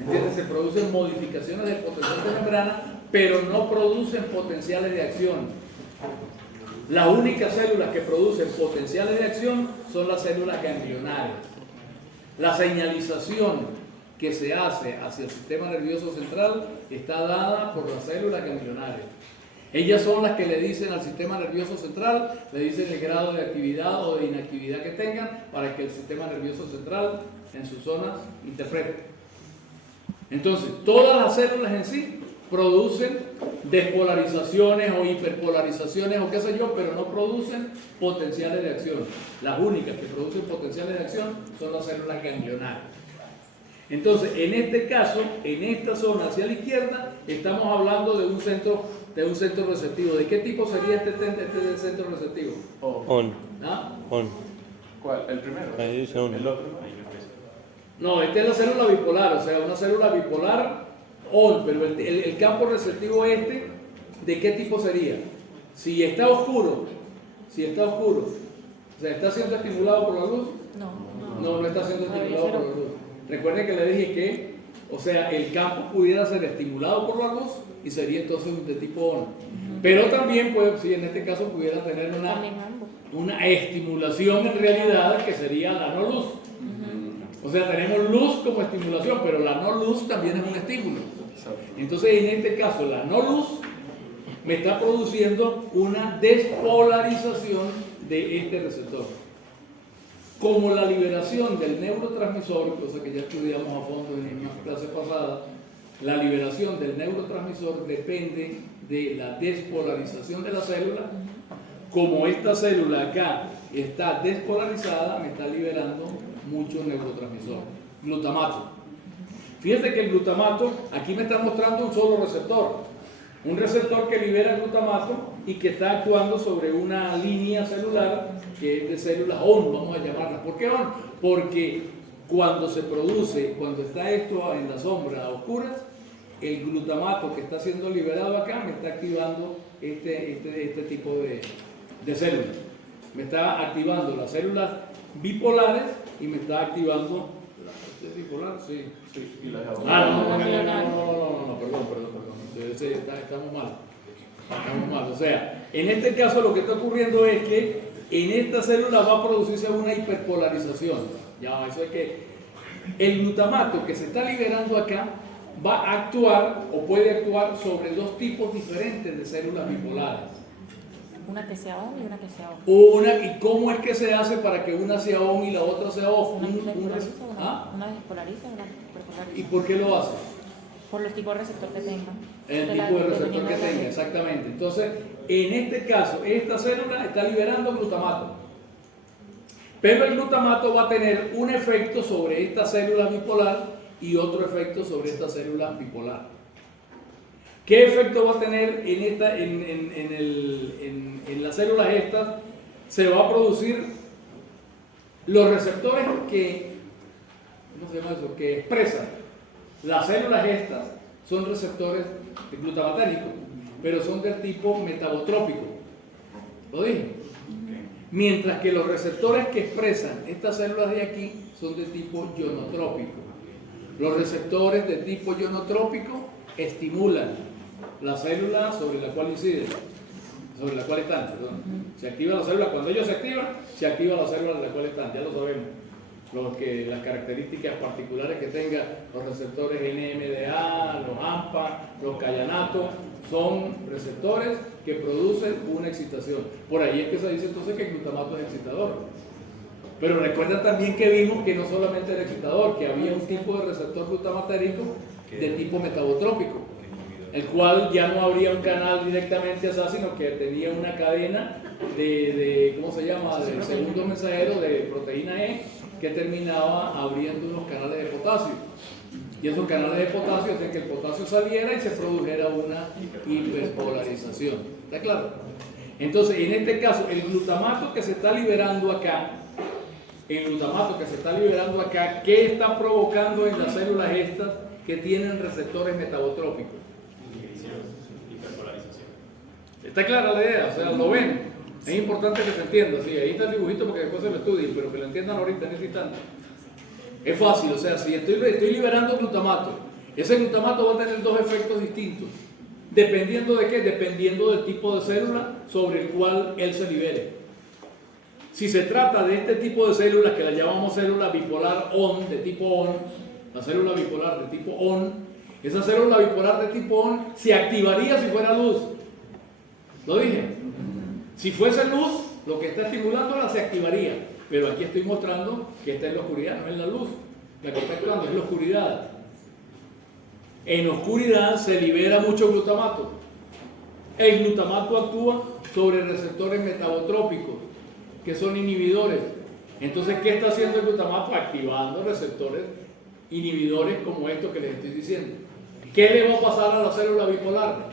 ¿Entiendes? Se producen modificaciones del potencial de membrana, pero no producen potenciales de acción. Las únicas células que producen potenciales de acción son las células ganglionares. La señalización que se hace hacia el sistema nervioso central está dada por las células ganglionares. Ellas son las que le dicen al sistema nervioso central, le dicen el grado de actividad o de inactividad que tengan para que el sistema nervioso central en sus zonas interprete. Entonces, todas las células en sí producen despolarizaciones o hiperpolarizaciones o qué sé yo, pero no producen potenciales de acción. Las únicas que producen potenciales de acción son las células ganglionares. Entonces, en este caso, en esta zona hacia la izquierda, estamos hablando de un centro receptivo. ¿De qué tipo sería este centro receptivo? On. ¿Ah? On. ¿Cuál? ¿El primero? Ahí dice on. ¿El otro? No, esta es la célula bipolar, o sea, una célula bipolar on, pero el campo receptivo ¿de qué tipo sería? Si está oscuro, si está oscuro? O sea, ¿está siendo estimulado por la luz? No está siendo estimulado por la luz. Recuerden que le dije que, o sea, el campo pudiera ser estimulado por la luz y sería entonces de tipo ON. Pero también puede, si en este caso pudiera tener una estimulación en realidad que sería la no luz. O sea, tenemos luz como estimulación, pero la no luz también es un estímulo. Entonces, en este caso, la no luz me está produciendo una despolarización de este receptor. Como la liberación del neurotransmisor, cosa que ya estudiamos a fondo en unas clases pasadas, la liberación del neurotransmisor depende de la despolarización de la célula. Como esta célula acá está despolarizada, me está liberando mucho neurotransmisor. Glutamato. Fíjense que el glutamato, aquí me está mostrando un solo receptor. Un receptor que libera glutamato y que está actuando sobre una línea celular que es de células ON, vamos a llamarlas. ¿Por qué ON? Porque cuando se produce, cuando está esto en la sombra a oscuras, el glutamato que está siendo liberado acá me está activando este tipo de células. Me está activando las células bipolares y me está activando ¿es bipolar? Sí. No, perdón. Estamos mal. O sea, en este caso lo que está ocurriendo es que en esta célula va a producirse una hiperpolarización. Ya, eso es que el glutamato que se está liberando acá va a actuar o puede actuar sobre dos tipos diferentes de células bipolares. Una que sea on y una que sea off. ¿Y cómo es que se hace para que una sea on y la otra sea off? Una despolariza y una hiperpolariza. ¿Y por qué lo hace? Por los tipos de receptor que tenga. El tipo de receptor que tenga, exactamente. Entonces, en este caso, esta célula está liberando glutamato. Pero el glutamato va a tener un efecto sobre esta célula bipolar y otro efecto sobre esta célula bipolar. ¿Qué efecto va a tener en las células estas? Se va a producir los receptores que expresan. Las células estas son receptores glutamatérgicos, pero son del tipo metabotrópico. ¿Lo dije? Mientras que los receptores que expresan estas células de aquí son de tipo ionotrópico. Los receptores de tipo ionotrópico estimulan la célula sobre la cual inciden, sobre la cual están, perdón. Se activa la célula, cuando ellos se activan, se activa la célula en la cual están, ya lo sabemos. Las características particulares que tengan los receptores NMDA, los AMPA, los cayanatos, son receptores que producen una excitación. Por ahí es que se dice entonces que el glutamato es excitador. Pero recuerda también que vimos que no solamente era excitador, que había un tipo de receptor glutamatérgico de tipo metabotrópico, el cual ya no abría un canal directamente a esa, sino que tenía una cadena ¿cómo se llama?, del segundo mensajero de proteína E, que terminaba abriendo unos canales de potasio. Y esos canales de potasio hacían que el potasio saliera y se produjera una hiperpolarización. ¿Está claro? Entonces, en este caso, el glutamato que se está liberando acá, ¿qué está provocando en las células estas que tienen receptores metabotrópicos? Hiperpolarización. ¿Está clara la idea? O sea, ¿lo ven? Es importante que se entienda, sí, ahí está el dibujito porque después se lo estudien, pero que lo entiendan ahorita en este instante. Es fácil, o sea, si estoy liberando glutamato, ese glutamato va a tener dos efectos distintos. ¿Dependiendo de qué? Dependiendo del tipo de célula sobre el cual él se libere. Si se trata de este tipo de células que las llamamos célula bipolar ON, de tipo ON, la célula bipolar de tipo ON, esa célula bipolar de tipo ON se activaría si fuera luz. ¿Lo dije? Si fuese luz, lo que está estimulándola se activaría. Pero aquí estoy mostrando que está en la oscuridad, no es la luz. La que está actuando es la oscuridad. En oscuridad se libera mucho glutamato. El glutamato actúa sobre receptores metabotrópicos, que son inhibidores. Entonces, ¿qué está haciendo el glutamato? Activando receptores inhibidores como estos que les estoy diciendo. ¿Qué le va a pasar a la célula bipolar?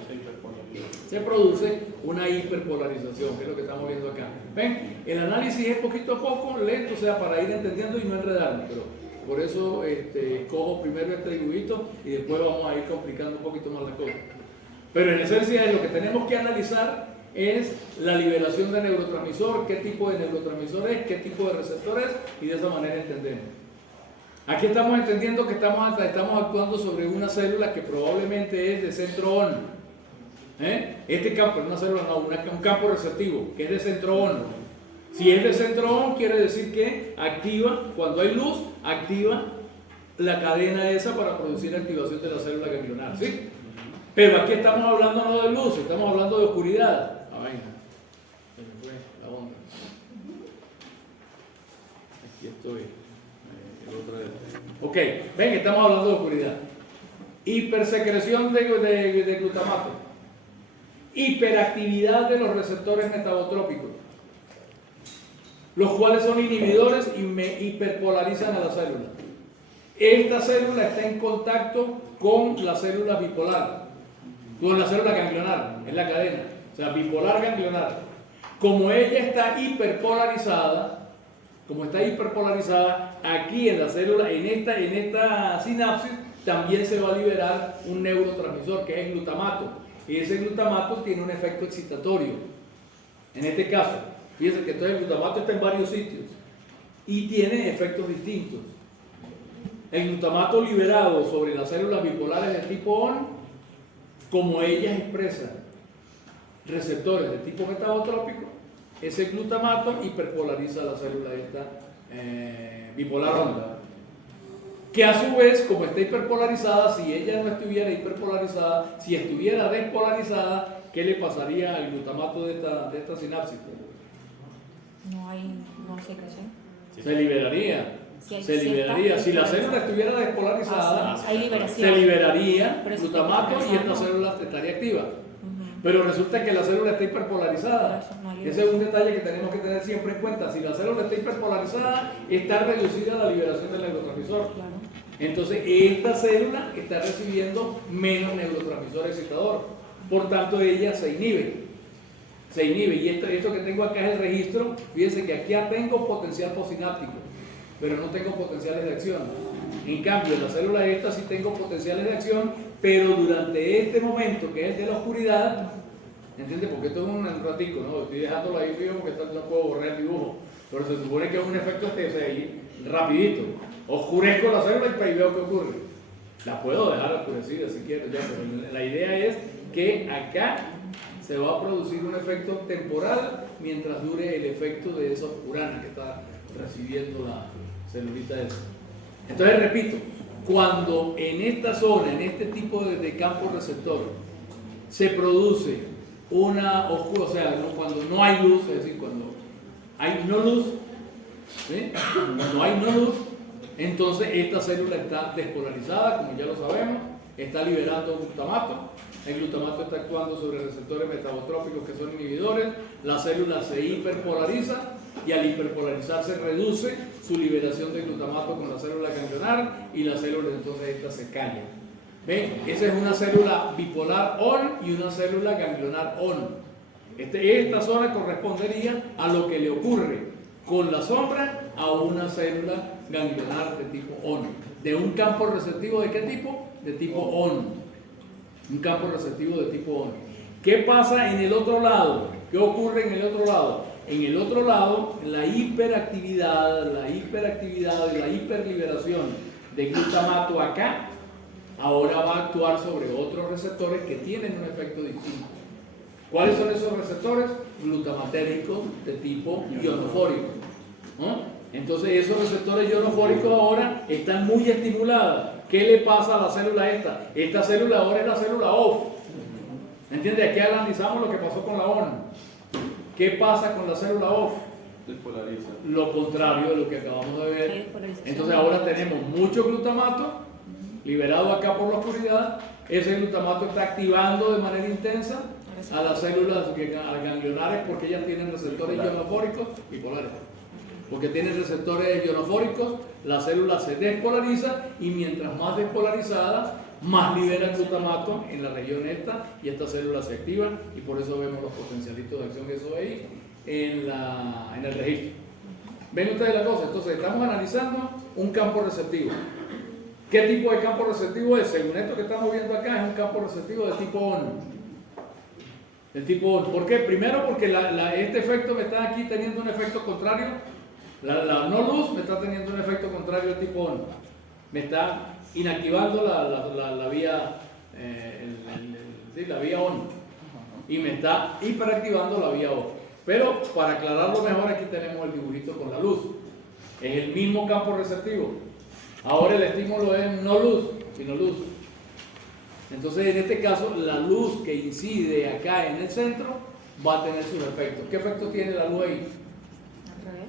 Se produce una hiperpolarización, que es lo que estamos viendo acá. ¿Ven? El análisis es poquito a poco, lento, o sea, para ir entendiendo y no enredarme, pero por eso escojo primero este dibujito y después vamos a ir complicando un poquito más la cosa. Pero en esencia lo que tenemos que analizar es la liberación de neurotransmisor, qué tipo de neurotransmisor es, qué tipo de receptor es, y de esa manera entendemos. Aquí estamos entendiendo que estamos actuando sobre una célula que probablemente es de centro ON. Este campo es una célula, no, un campo receptivo, que es de centro ON. Si es de centro ON, quiere decir que activa, cuando hay luz, activa la cadena esa para producir activación de la célula ganglionar, ¿sí? Pero aquí estamos hablando no de luz, estamos hablando de oscuridad. Venga, se me fue la onda. Aquí estoy. Ok, ven, estamos hablando de oscuridad. Hipersecreción de glutamato. Hiperactividad de los receptores metabotrópicos, los cuales son inhibidores y hiperpolarizan a la célula. Esta célula está en contacto con la célula bipolar, con la célula ganglionar, en la cadena, o sea, bipolar ganglionar. Como ella está hiperpolarizada, aquí en la célula, en esta sinapsis, también se va a liberar un neurotransmisor que es el glutamato. Y ese glutamato tiene un efecto excitatorio. En este caso, fíjense que entonces el glutamato está en varios sitios y tiene efectos distintos. El glutamato liberado sobre las células bipolares de tipo ON, como ellas expresan receptores de tipo metabotrópico, ese glutamato hiperpolariza la célula esta bipolar ON. Que a su vez, como está hiperpolarizada, si ella no estuviera hiperpolarizada, si estuviera despolarizada, ¿qué le pasaría al glutamato de esta sinapsis? No hay secreción. Se liberaría. Se liberaría. Si la célula estuviera despolarizada, hay liberación. se liberaría Pero glutamato y esta célula estaría activa. Pero resulta que la célula está hiperpolarizada. Ese es un detalle que tenemos que tener siempre en cuenta. Si la célula está hiperpolarizada, está reducida la liberación del neurotransmisor. Entonces, esta célula está recibiendo menos neurotransmisor excitador. Por tanto, ella se inhibe. Y esto que tengo acá es el registro. Fíjense que aquí ya tengo potencial postsináptico, pero no tengo potenciales de acción. En cambio, en la célula esta sí tengo potenciales de acción, pero durante este momento, que es el de la oscuridad, ¿entiendes? Porque esto es un ratico, ¿no? Estoy dejándolo ahí fijo porque no puedo borrar el dibujo. Pero se supone que es un efecto rapidito. Oscurezco la célula y veo qué ocurre. La puedo dejar oscurecida si quiero ya, pero la idea es que acá se va a producir un efecto temporal mientras dure el efecto de esa oscurana que está recibiendo la celulita esa. Entonces repito, cuando en esta zona, en este tipo de campo receptor, se produce una oscura, o sea, cuando no hay luz, es decir, cuando hay no luz, ¿sí? Cuando hay no luz, entonces esta célula está despolarizada, como ya lo sabemos, está liberando glutamato. El glutamato está actuando sobre receptores metabotrópicos que son inhibidores, la célula se hiperpolariza y al hiperpolarizarse reduce su liberación de glutamato con la célula ganglionar y la célula entonces esta se calla. ¿Ven? Esa es una célula bipolar ON y una célula ganglionar ON. Esta zona correspondería a lo que le ocurre con la sombra a una célula ganglionar de tipo ON. De un campo receptivo ¿de qué tipo? De tipo ON. Un campo receptivo de tipo ON. ¿Qué pasa en el otro lado? ¿Qué ocurre en el otro lado? En el otro lado, la hiperactividad y la hiperliberación de glutamato acá, ahora va a actuar sobre otros receptores que tienen un efecto distinto. ¿Cuáles son esos receptores? Glutamatérgicos de tipo ionofórico, ¿no? Entonces esos receptores ionofóricos ahora están muy estimulados. ¿Qué le pasa a la célula esta? Esta célula ahora es la célula OFF. ¿Entiendes? Aquí analizamos lo que pasó con la ON. ¿Qué pasa con la célula OFF? Despolariza. Lo contrario de lo que acabamos de ver. Entonces ahora tenemos mucho glutamato liberado acá por la oscuridad. Ese glutamato está activando de manera intensa a las células ganglionares porque ellas tienen receptores ionofóricos bipolares. Porque tienen receptores ionofóricos, la célula se despolariza y mientras más despolarizada, más libera el glutamato en la región esta y esta célula se activa y por eso vemos los potencialitos de acción que son ahí en el registro. ¿Ven ustedes la cosa? Entonces estamos analizando un campo receptivo. ¿Qué tipo de campo receptivo es? Según esto que estamos viendo acá, es un campo receptivo de tipo ON. El tipo ON. ¿Por qué? Primero porque este efecto me está aquí teniendo un efecto contrario. La no luz me está teniendo un efecto contrario al tipo ON. Me está inactivando la vía, la vía ON. Y me está hiperactivando la vía OFF. Pero para aclararlo mejor, aquí tenemos el dibujito con la luz. Es el mismo campo receptivo. Ahora el estímulo es no luz, sino luz. Entonces, en este caso, la luz que incide acá en el centro va a tener sus efectos. ¿Qué efectos tiene la luz ahí? Al revés.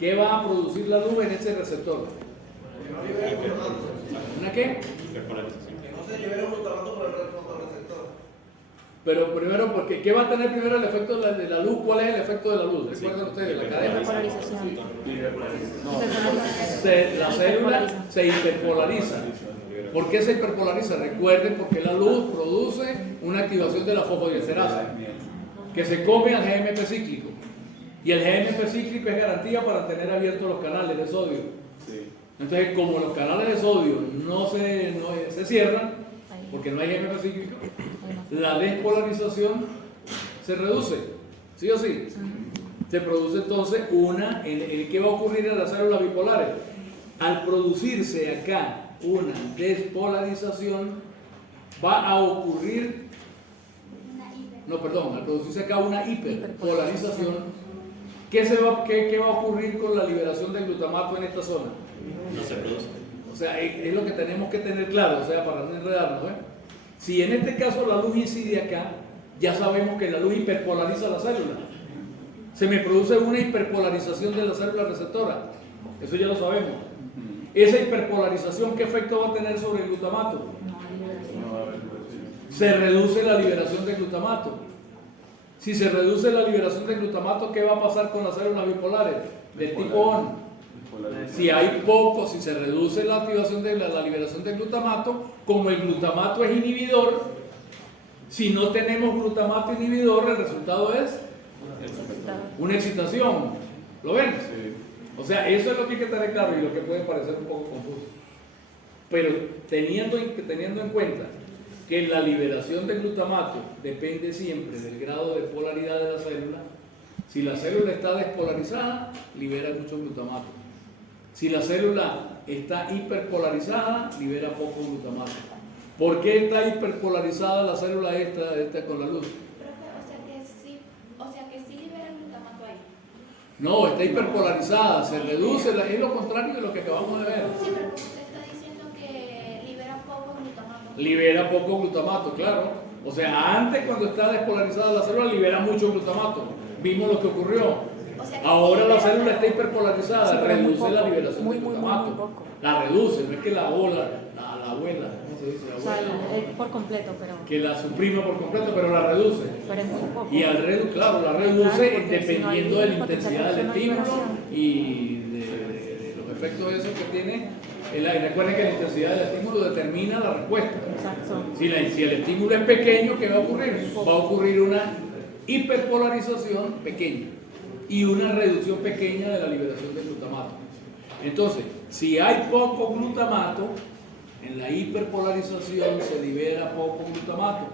¿Qué va a producir la luz en ese receptor? ¿Una qué? Hiperpolarización. Que no se libera un glutamato por el fotorreceptor. Pero primero, porque ¿qué va a tener primero el efecto de la luz? ¿Cuál es el efecto de la luz? ¿Recuerdan ustedes la cadena? Hiperpolarización. La célula se hiperpolariza. ¿Por qué se hiperpolariza? Recuerden, porque la luz produce una activación de la fosfodiesterasa que se come al GMP cíclico. Y el GMP cíclico es garantía para tener abiertos los canales de sodio. Sí. Entonces, como los canales de sodio no se cierran, porque no hay GMP cíclico, la despolarización se reduce, ¿sí o sí? Se produce entonces ¿qué va a ocurrir en las células bipolares? Al producirse acá una despolarización, va a ocurrir, al producirse acá una hiperpolarización, ¿qué va a ocurrir con la liberación del glutamato en esta zona? No se produce. O sea, es lo que tenemos que tener claro, o sea, para no enredarnos, ¿eh? Si en este caso la luz incide acá, ya sabemos que la luz hiperpolariza la célula. Se me produce una hiperpolarización de la célula receptora. Eso ya lo sabemos. Esa hiperpolarización, ¿qué efecto va a tener sobre el glutamato? Se reduce la liberación de glutamato. Si se reduce la liberación de glutamato, ¿qué va a pasar con las células bipolares? Del tipo ON. Si se reduce la activación de la liberación del glutamato, como el glutamato es inhibidor, si no tenemos glutamato inhibidor, el resultado es una excitación. ¿Lo ven? Sí. O sea, eso es lo que hay que tener claro y lo que puede parecer un poco confuso. Pero teniendo en cuenta que la liberación de glutamato depende siempre del grado de polaridad de la célula, si la célula está despolarizada, libera mucho glutamato. Si la célula está hiperpolarizada, libera poco glutamato. ¿Por qué está hiperpolarizada la célula esta con la luz? O sea que sí libera el glutamato ahí. No, está hiperpolarizada, se reduce, es lo contrario de lo que acabamos de ver. Sí, pero como usted está diciendo que libera poco glutamato. Libera poco glutamato, claro. O sea, antes cuando está despolarizada la célula libera mucho glutamato. Vimos lo que ocurrió. O sea que Ahora sí la libera- célula está hiperpolarizada, Sí, pero muy reduce la poco, liberación muy, de muy, glutamato. muy poco. La reduce, no es que la abuela, la abuela, ¿cómo se dice? La O sea, abuela, por completo, que la suprima por completo, pero la reduce. pero es muy poco. Y al claro, la reduce Claro, porque si no hay dependiendo de la potencial intensidad del de estímulo liberación. y de los efectos esos que tiene. Y recuerden que la intensidad del estímulo determina la respuesta. Exacto. Si el estímulo es pequeño, ¿qué va a ocurrir? Va a ocurrir una hiperpolarización pequeña y una reducción pequeña de la liberación de glutamato. Entonces, si hay poco glutamato, en la hiperpolarización se libera poco glutamato.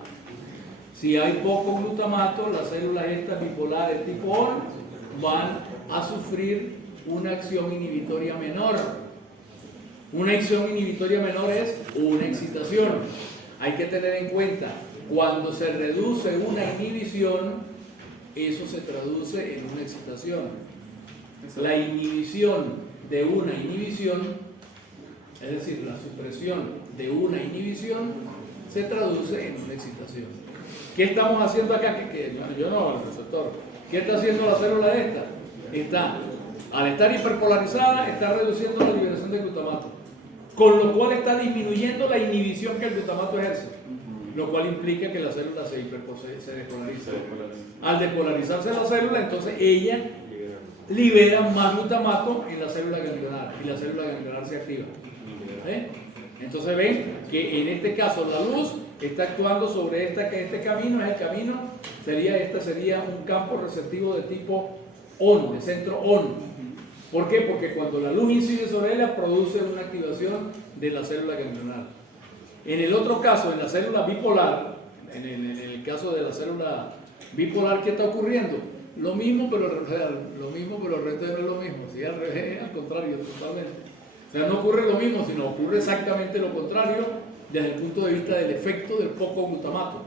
Si hay poco glutamato, las células estas bipolares tipo ON van a sufrir una acción inhibitoria menor. Una acción inhibitoria menor es una excitación. Hay que tener en cuenta, cuando se reduce una inhibición, eso se traduce en una excitación. La inhibición de una inhibición, es decir, la supresión de una inhibición, se traduce en una excitación. ¿Qué estamos haciendo acá? Yo no, el receptor. ¿Qué está haciendo la célula esta? Al estar hiperpolarizada, está reduciendo la liberación de glutamato, con lo cual está disminuyendo la inhibición que el glutamato ejerce, lo cual implica que la célula se despolariza. Al despolarizarse la célula, entonces ella libera más glutamato en la célula ganglionar y la célula ganglionar se activa. Entonces ven que en este caso la luz está actuando sobre este camino, es el camino, sería un campo receptivo de tipo ON, de centro ON. ¿Por qué? Porque cuando la luz incide sobre ella produce una activación de la célula ganglionar. En el otro caso, en la célula bipolar, en el caso de la célula Bipolar, ¿qué está ocurriendo? Lo mismo, pero al revés no es lo mismo. Si al revés, al contrario, totalmente. O sea, no ocurre lo mismo, sino ocurre exactamente lo contrario desde el punto de vista del efecto del poco glutamato.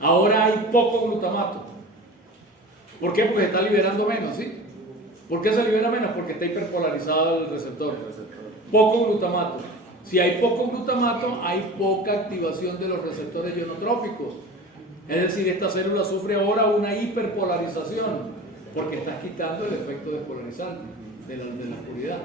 Ahora hay poco glutamato. ¿Por qué? Porque se está liberando menos, ¿sí? ¿Por qué se libera menos? Porque está hiperpolarizado el receptor. Poco glutamato. Si hay poco glutamato, hay poca activación de los receptores ionotrópicos. Es decir, esta célula sufre ahora una hiperpolarización porque está quitando el efecto despolarizante de la oscuridad.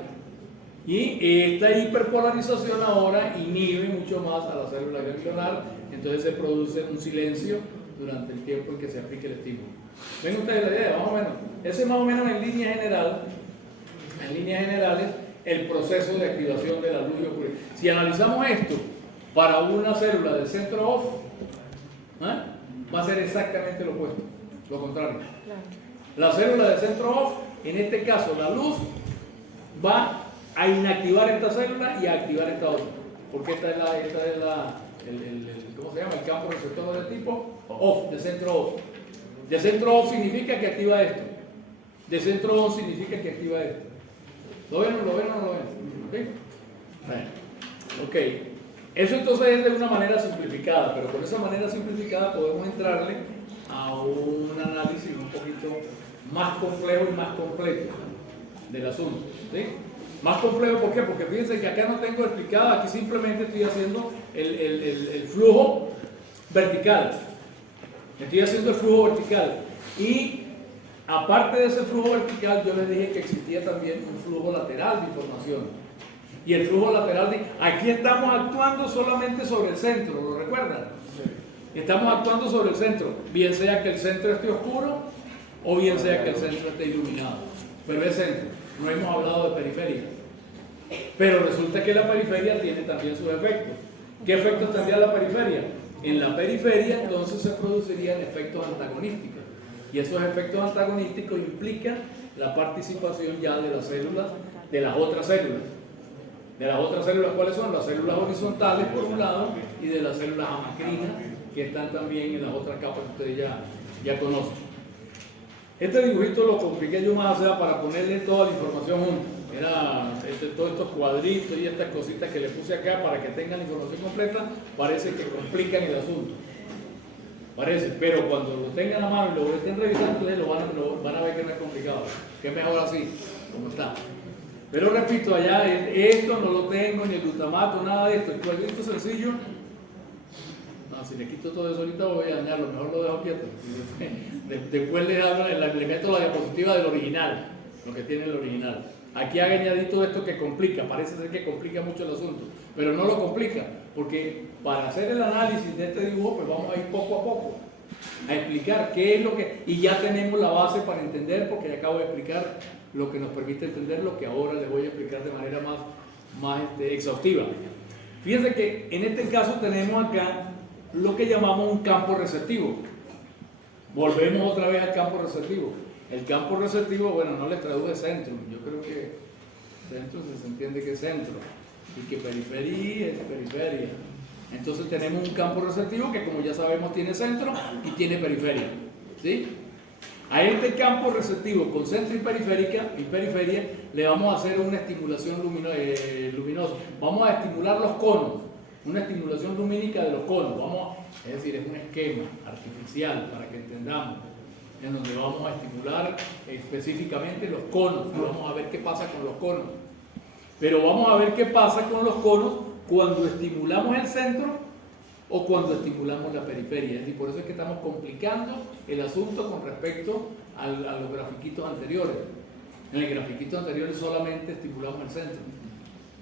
Y esta hiperpolarización ahora inhibe mucho más a la célula ganglionar, entonces se produce un silencio durante el tiempo en que se aplique el estímulo. ¿Ven ustedes la idea? Más o menos. Ese es más o menos en líneas generales, el proceso de activación de la luz y oscuridad. Si analizamos esto para una célula del centro off, va a ser exactamente lo opuesto, lo contrario. La célula del centro off, en este caso la luz, va a inactivar esta célula y a activar esta otra. Porque esta es ¿cómo se llama? El campo receptor de tipo off, de centro off. De centro off significa que activa esto. De centro on significa que activa esto. ¿Lo ven o no lo ven? Ok. Eso entonces es de una manera simplificada, pero con esa manera simplificada podemos entrarle a un análisis un poquito más complejo y más completo del asunto. ¿Sí? Más complejo, ¿por qué? Porque fíjense que acá no tengo explicado, aquí simplemente estoy haciendo el flujo vertical. Estoy haciendo el flujo vertical. Y aparte de ese flujo vertical, yo les dije que existía también un flujo lateral de información. Y el flujo lateral, aquí estamos actuando solamente sobre el centro, ¿lo recuerdan? Sí. Estamos actuando sobre el centro, bien sea que el centro esté oscuro o bien sea que el centro esté iluminado. Pero es centro, no hemos hablado de periferia. Pero resulta que la periferia tiene también sus efectos. ¿Qué efectos tendría la periferia? En la periferia entonces se producirían efectos antagonísticos. Y esos efectos antagonísticos implican la participación ya de las células, de las otras células. De las otras células, ¿cuáles son? Las células horizontales por un lado y de las células amacrinas que están también en las otras capas que ustedes ya conocen. Este dibujito lo compliqué yo más, o sea, para ponerle toda la información junta. Era todos estos cuadritos y estas cositas que le puse acá para que tengan la información completa, parece que complican el asunto. Parece, pero cuando lo tengan a mano y lo estén revisando, ustedes lo van a ver que no es complicado, que es mejor así, como está. Pero repito, allá esto no lo tengo, ni el glutamato, nada de esto. El cuadrito sencillo, no, si le quito todo eso ahorita voy a dañarlo, mejor lo dejo quieto. Después le meto la diapositiva del original, lo que tiene el original. Aquí haga añadido esto que complica, parece ser que complica mucho el asunto, pero no lo complica, porque para hacer el análisis de este dibujo, pues vamos a ir poco a poco, a explicar qué es lo que, y ya tenemos la base para entender, porque ya acabo de explicar lo que nos permite entender lo que ahora les voy a explicar de manera más exhaustiva. Fíjense que en este caso tenemos acá lo que llamamos un campo receptivo. Volvemos otra vez al campo receptivo. El campo receptivo, bueno, no les traduje centro. Yo creo que centro se entiende que es centro y que periferia es periferia. Entonces tenemos un campo receptivo que, como ya sabemos, tiene centro y tiene periferia. ¿Sí? A este campo receptivo con centro y periferia le vamos a hacer una estimulación luminosa. Vamos a estimular los conos, una estimulación lumínica de los conos. Es decir, es un esquema artificial para que entendamos, en donde vamos a estimular específicamente los conos. Vamos a ver qué pasa con los conos. Pero vamos a ver qué pasa con los conos cuando estimulamos el centro o cuando estimulamos la periferia. Es decir, por eso es que estamos complicando el asunto con respecto a los grafiquitos anteriores. En el grafiquito anterior solamente estimulamos el centro.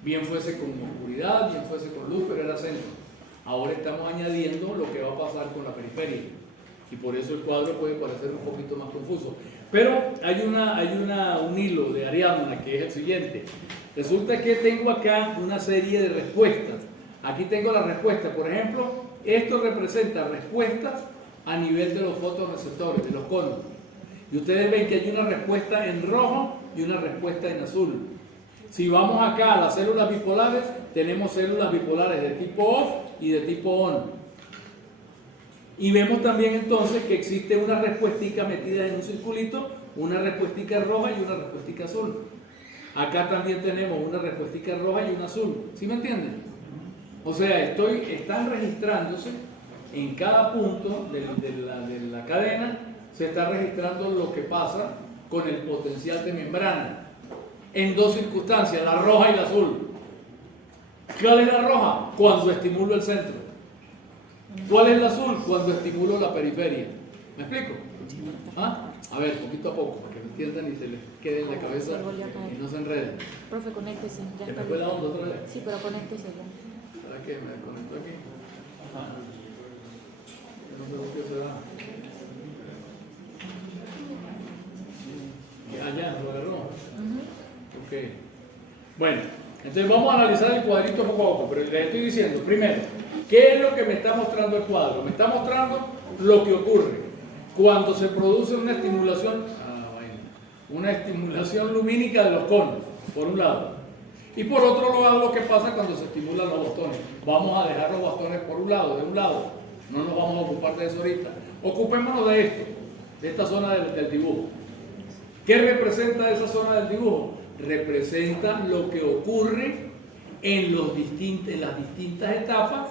Bien fuese con oscuridad, bien fuese con luz, pero era centro. Ahora estamos añadiendo lo que va a pasar con la periferia. Y por eso el cuadro puede parecer un poquito más confuso. Pero hay un hilo de Ariadna que es el siguiente. Resulta que tengo acá una serie de respuestas. Aquí tengo la respuesta. Por ejemplo, esto representa respuestas a nivel de los fotorreceptores, de los conos. Y ustedes ven que hay una respuesta en rojo y una respuesta en azul. Si vamos acá a las células bipolares, tenemos células bipolares de tipo off y de tipo on. Y vemos también entonces que existe una respuestica metida en un circulito, una respuestica roja y una respuestica azul. Acá también tenemos una respuestica roja y una azul. ¿Sí me entienden? O sea, están registrándose en cada punto de la cadena, se está registrando lo que pasa con el potencial de membrana. En dos circunstancias, la roja y la azul. ¿Cuál es la roja? Cuando estimulo el centro. ¿Cuál es la azul? Cuando estimulo la periferia. ¿Me explico? ¿Ah? A ver, poquito a poco, para que me entiendan y se les quede en la cabeza y no se enreden. Profe, conéctese. Ya ¿Que está me fue la bien. onda otra vez? Sí, pero conéctese ya. ¿Para qué? ¿Me desconecto aquí? Yo no sé por qué será. Allá, lo agarró. Ok. Bueno, entonces vamos a analizar el cuadrito poco a poco, pero les estoy diciendo, primero, ¿qué es lo que me está mostrando el cuadro? Me está mostrando lo que ocurre cuando se produce una estimulación, una estimulación lumínica de los conos, por un lado. Y por otro lado, lo que pasa cuando se estimulan los bastones. Vamos a dejar los bastones por un lado, de un lado. No nos vamos a ocupar de eso ahorita. Ocupémonos de esto, de esta zona del dibujo. ¿Qué representa esa zona del dibujo? Representa lo que ocurre en las distintas etapas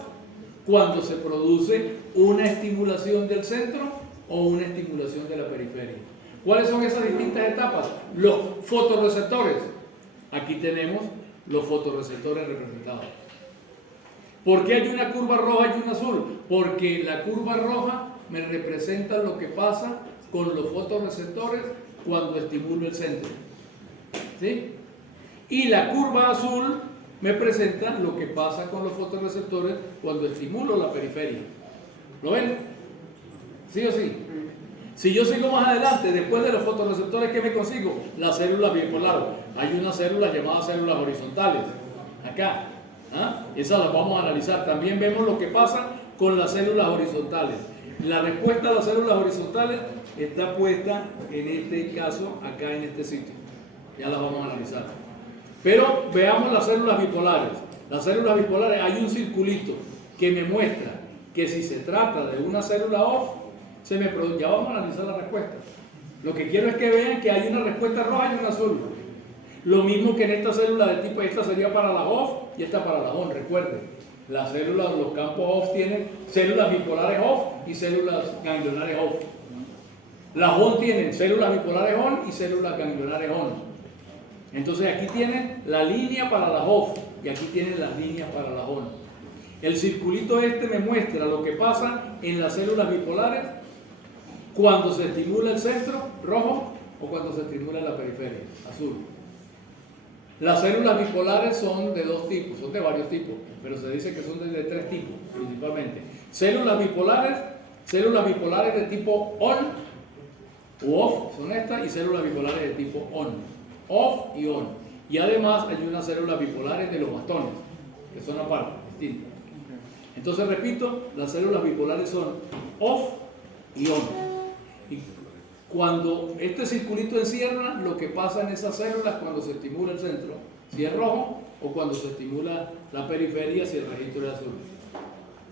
cuando se produce una estimulación del centro o una estimulación de la periferia. ¿Cuáles son esas distintas etapas? Los fotorreceptores. Aquí tenemos los fotorreceptores representados. ¿Por qué hay una curva roja y una azul? Porque la curva roja me representa lo que pasa con los fotorreceptores cuando estimulo el centro. ¿Sí? Y la curva azul me presenta lo que pasa con los fotorreceptores cuando estimulo la periferia. ¿Lo ven? ¿Sí o sí? Si yo sigo más adelante, después de los fotorreceptores, ¿qué me consigo? Las células bipolares. Hay unas células llamadas células horizontales. Acá. ¿Ah? Esas las vamos a analizar. También vemos lo que pasa con las células horizontales. La respuesta a las células horizontales está puesta en este caso, acá en este sitio. Ya las vamos a analizar. Pero veamos las células bipolares. Las células bipolares, hay un circulito que me muestra que si se trata de una célula off, se me produce. Ya vamos a analizar la respuesta. Lo que quiero es que vean que hay una respuesta roja y una azul. Lo mismo que en esta célula de tipo, esta sería para la off y esta para la on. Recuerden, las células, los campos off tienen células bipolares off y células ganglionares off. Las on tienen células bipolares on y células ganglionares on. Entonces aquí tienen la línea para las off y aquí tienen las líneas para las on. El circulito este me muestra lo que pasa en las células bipolares cuando se estimula el centro, rojo, o cuando se estimula la periferia, azul. Las células bipolares son de dos tipos, son de varios tipos, pero se dice que son de tres tipos principalmente. Células bipolares de tipo on u off, son estas, y células bipolares de tipo on, off y on. Y además hay unas células bipolares de los bastones, que son aparte, distintas. Entonces repito, las células bipolares son off y on. Y cuando este circulito encierra lo que pasa en esas células cuando se estimula el centro, si es rojo, o cuando se estimula la periferia, si el registro es azul.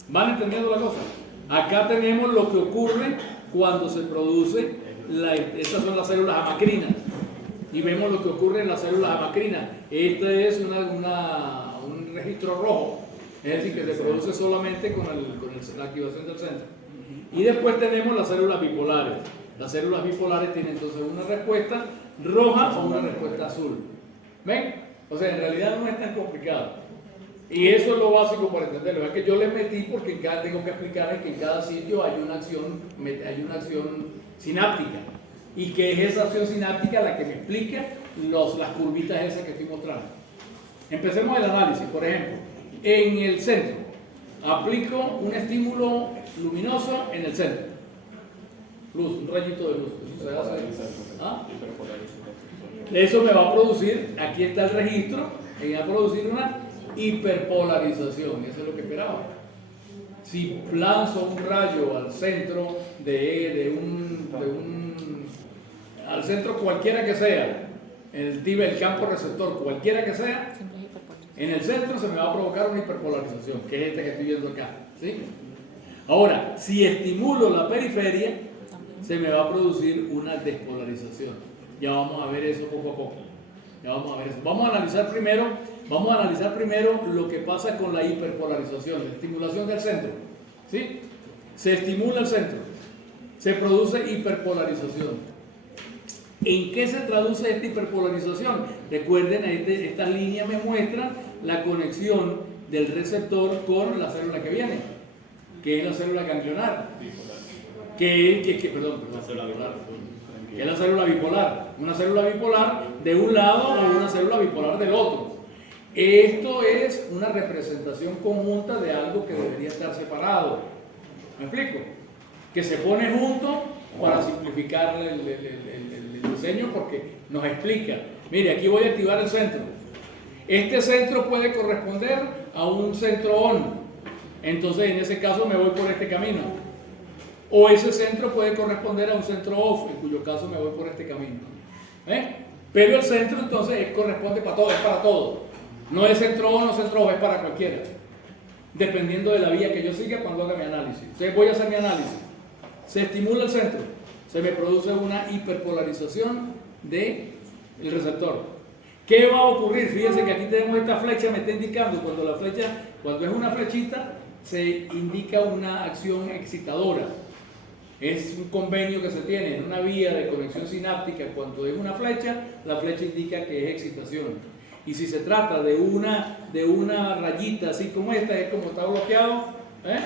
¿Van entendiendo la cosa? Acá tenemos lo que ocurre cuando se produce, estas son las células amacrinas, y vemos lo que ocurre en las células amacrinas. Este es un registro rojo, es decir, que se produce solamente con la activación del centro. Y después tenemos las células bipolares. Las células bipolares tienen entonces una respuesta roja o una respuesta azul. ¿Ven? O sea, en realidad no es tan complicado. Y eso es lo básico para entenderlo. Es que yo les metí porque tengo que explicarles que en cada sitio hay una acción sináptica. Y que es esa acción sináptica la que me explica las curvitas esas que estoy mostrando. Empecemos el análisis. Por ejemplo, en el centro, aplico un estímulo luminoso en el centro. Luz, un rayito de luz. Eso se hace. ¿Ah? Eso me va a producir, aquí está el registro, me va a producir una hiperpolarización. Eso es lo que esperaba. Si lanzo un rayo al centro al centro cualquiera que sea, el campo receptor cualquiera que sea, en el centro se me va a provocar una hiperpolarización, que es esta que estoy viendo acá. ¿Sí? Ahora, si estimulo la periferia, También. se me va a producir una despolarización. Ya vamos a ver eso poco a poco. Ya vamos a ver eso. Vamos a analizar primero lo que pasa con la hiperpolarización, la estimulación del centro. ¿Sí? Se estimula el centro, se produce hiperpolarización. ¿En qué se traduce esta hiperpolarización? Recuerden, estas líneas me muestran la conexión del receptor con la célula que viene, que es la célula ganglionar, que es la célula bipolar, una célula bipolar de un lado o una célula bipolar del otro. Esto es una representación conjunta de algo que debería estar separado. ¿Me explico? Que se pone junto para simplificar el diseño, porque nos explica. Mire, aquí voy a activar el centro. Este centro puede corresponder a un centro ON. Entonces, en ese caso me voy por este camino. O ese centro puede corresponder a un centro OFF, en cuyo caso me voy por este camino. Pero el centro entonces corresponde para todo, es para todo. No es centro ON o centro OFF, es para cualquiera. Dependiendo de la vía que yo siga cuando haga mi análisis. Entonces voy a hacer mi análisis. Se estimula el centro, se me produce una hiperpolarización del receptor. ¿Qué va a ocurrir? Fíjense que aquí tenemos esta flecha, me está indicando cuando es una flechita, se indica una acción excitadora. Es un convenio que se tiene en una vía de conexión sináptica. Cuando es una flecha, la flecha indica que es excitación. Y si se trata de una rayita así como esta, es como está bloqueado,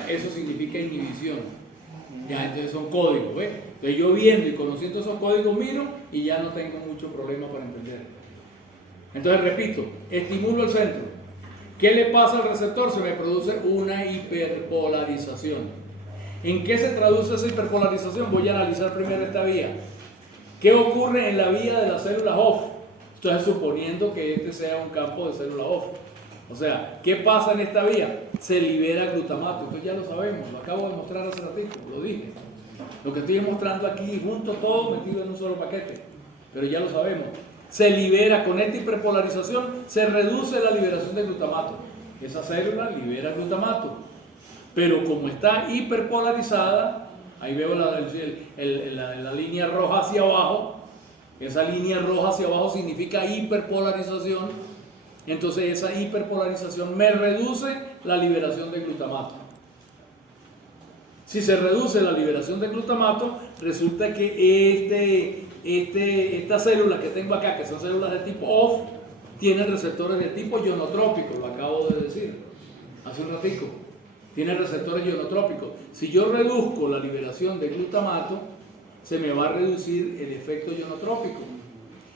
eso significa inhibición. Ya, entonces son códigos, ¿ves? Entonces yo viendo y conociendo esos códigos miro y ya no tengo mucho problema para entender. Entonces repito, estimulo el centro. ¿Qué le pasa al receptor? Se me produce una hiperpolarización. ¿En qué se traduce esa hiperpolarización? Voy a analizar primero esta vía. ¿Qué ocurre en la vía de las células OFF? Entonces, suponiendo que este sea un campo de célula OFF. O sea, ¿qué pasa en esta vía? Se libera glutamato. Esto ya lo sabemos, lo acabo de mostrar hace ratito, lo dije. Lo que estoy mostrando aquí, junto todo metido en un solo paquete. Pero ya lo sabemos. Se libera con esta hiperpolarización, se reduce la liberación de glutamato. Esa célula libera glutamato. Pero como está hiperpolarizada, ahí veo la línea roja hacia abajo. Esa línea roja hacia abajo significa hiperpolarización. Entonces esa hiperpolarización me reduce la liberación de glutamato. Si se reduce la liberación de glutamato, resulta que estas células que tengo acá, que son células de tipo OFF, tienen receptores de tipo ionotrópico, lo acabo de decir hace un ratico. Tienen receptores ionotrópicos. Si yo reduzco la liberación de glutamato, se me va a reducir el efecto ionotrópico.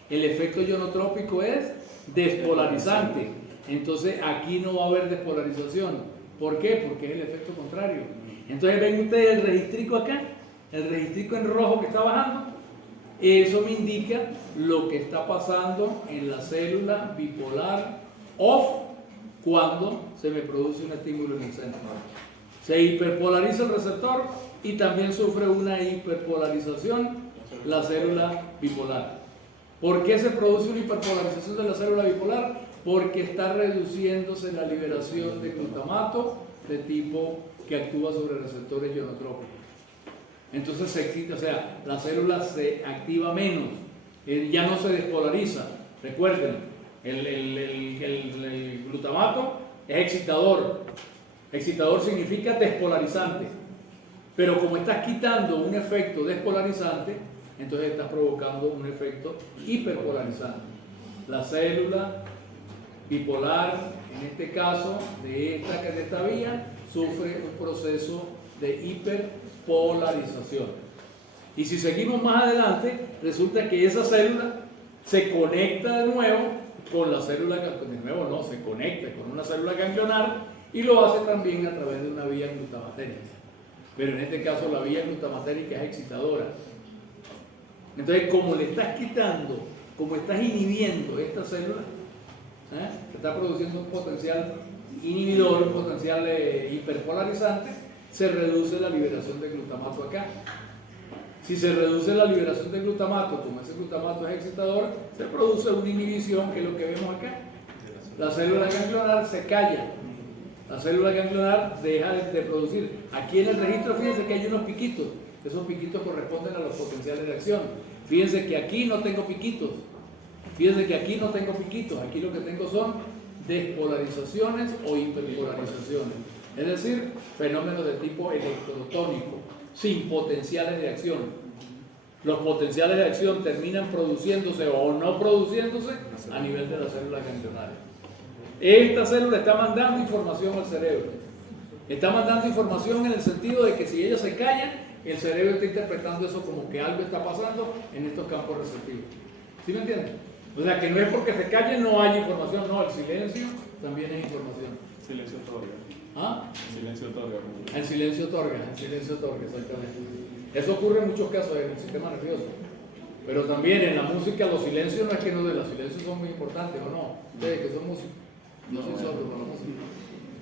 El efecto ionotrópico es despolarizante. Entonces aquí no va a haber despolarización. ¿Por qué? Porque es el efecto contrario. Entonces ven ustedes el registrico acá, el registrico en rojo que está bajando. Eso me indica lo que está pasando en la célula bipolar OFF cuando se me produce un estímulo en el centro. Se hiperpolariza el receptor y también sufre una hiperpolarización la célula bipolar. ¿Por qué se produce una hiperpolarización de la célula bipolar? Porque está reduciéndose la liberación de glutamato de tipo que actúa sobre receptores ionotrópicos. Entonces se excita, o sea, la célula se activa menos, ya no se despolariza. Recuerden, el glutamato es excitador. Excitador significa despolarizante. Pero como estás quitando un efecto despolarizante, entonces estás provocando un efecto hiperpolarizante. La célula bipolar, en este caso, de esta vía, sufre un proceso de hiperpolarización. Y si seguimos más adelante, resulta que esa célula se conecta de nuevo con la célula, se conecta con una célula ganglionar y lo hace también a través de una vía glutamatérica. Pero en este caso la vía glutamatérica es excitadora. Entonces, como le estás quitando, como estás inhibiendo esta célula, se está produciendo un potencial inhibidor, un potencial hiperpolarizante, se reduce la liberación de glutamato acá. Si se reduce la liberación de glutamato, como ese glutamato es excitador, se produce una inhibición, que es lo que vemos acá. La célula ganglionar se calla. la célula ganglionar deja de producir. Aquí en el registro, fíjense que hay unos piquitos. Esos piquitos corresponden a los potenciales de acción. Fíjense que aquí no tengo piquitos. Fíjense que aquí no tengo piquitos. Aquí lo que tengo son despolarizaciones o hiperpolarizaciones. Es decir, fenómenos de tipo electrotónico, sin potenciales de acción. Los potenciales de acción terminan produciéndose o no produciéndose a nivel de las células ganglionares. Esta célula está mandando información al cerebro. Está mandando información en el sentido de que si ellas se callan, el cerebro está interpretando eso como que algo está pasando en estos campos receptivos. ¿Sí me entienden? O sea, que no es porque se callen no hay información, no, el silencio también es información. Silencio otorga. ¿Ah? Silencio otorga. El silencio otorga, exactamente. Eso ocurre en muchos casos en el sistema nervioso. Pero también en la música los silencios no es que no de los silencios son muy importantes, ¿o no? Ustedes que son músicos, yo soy sordo para la música.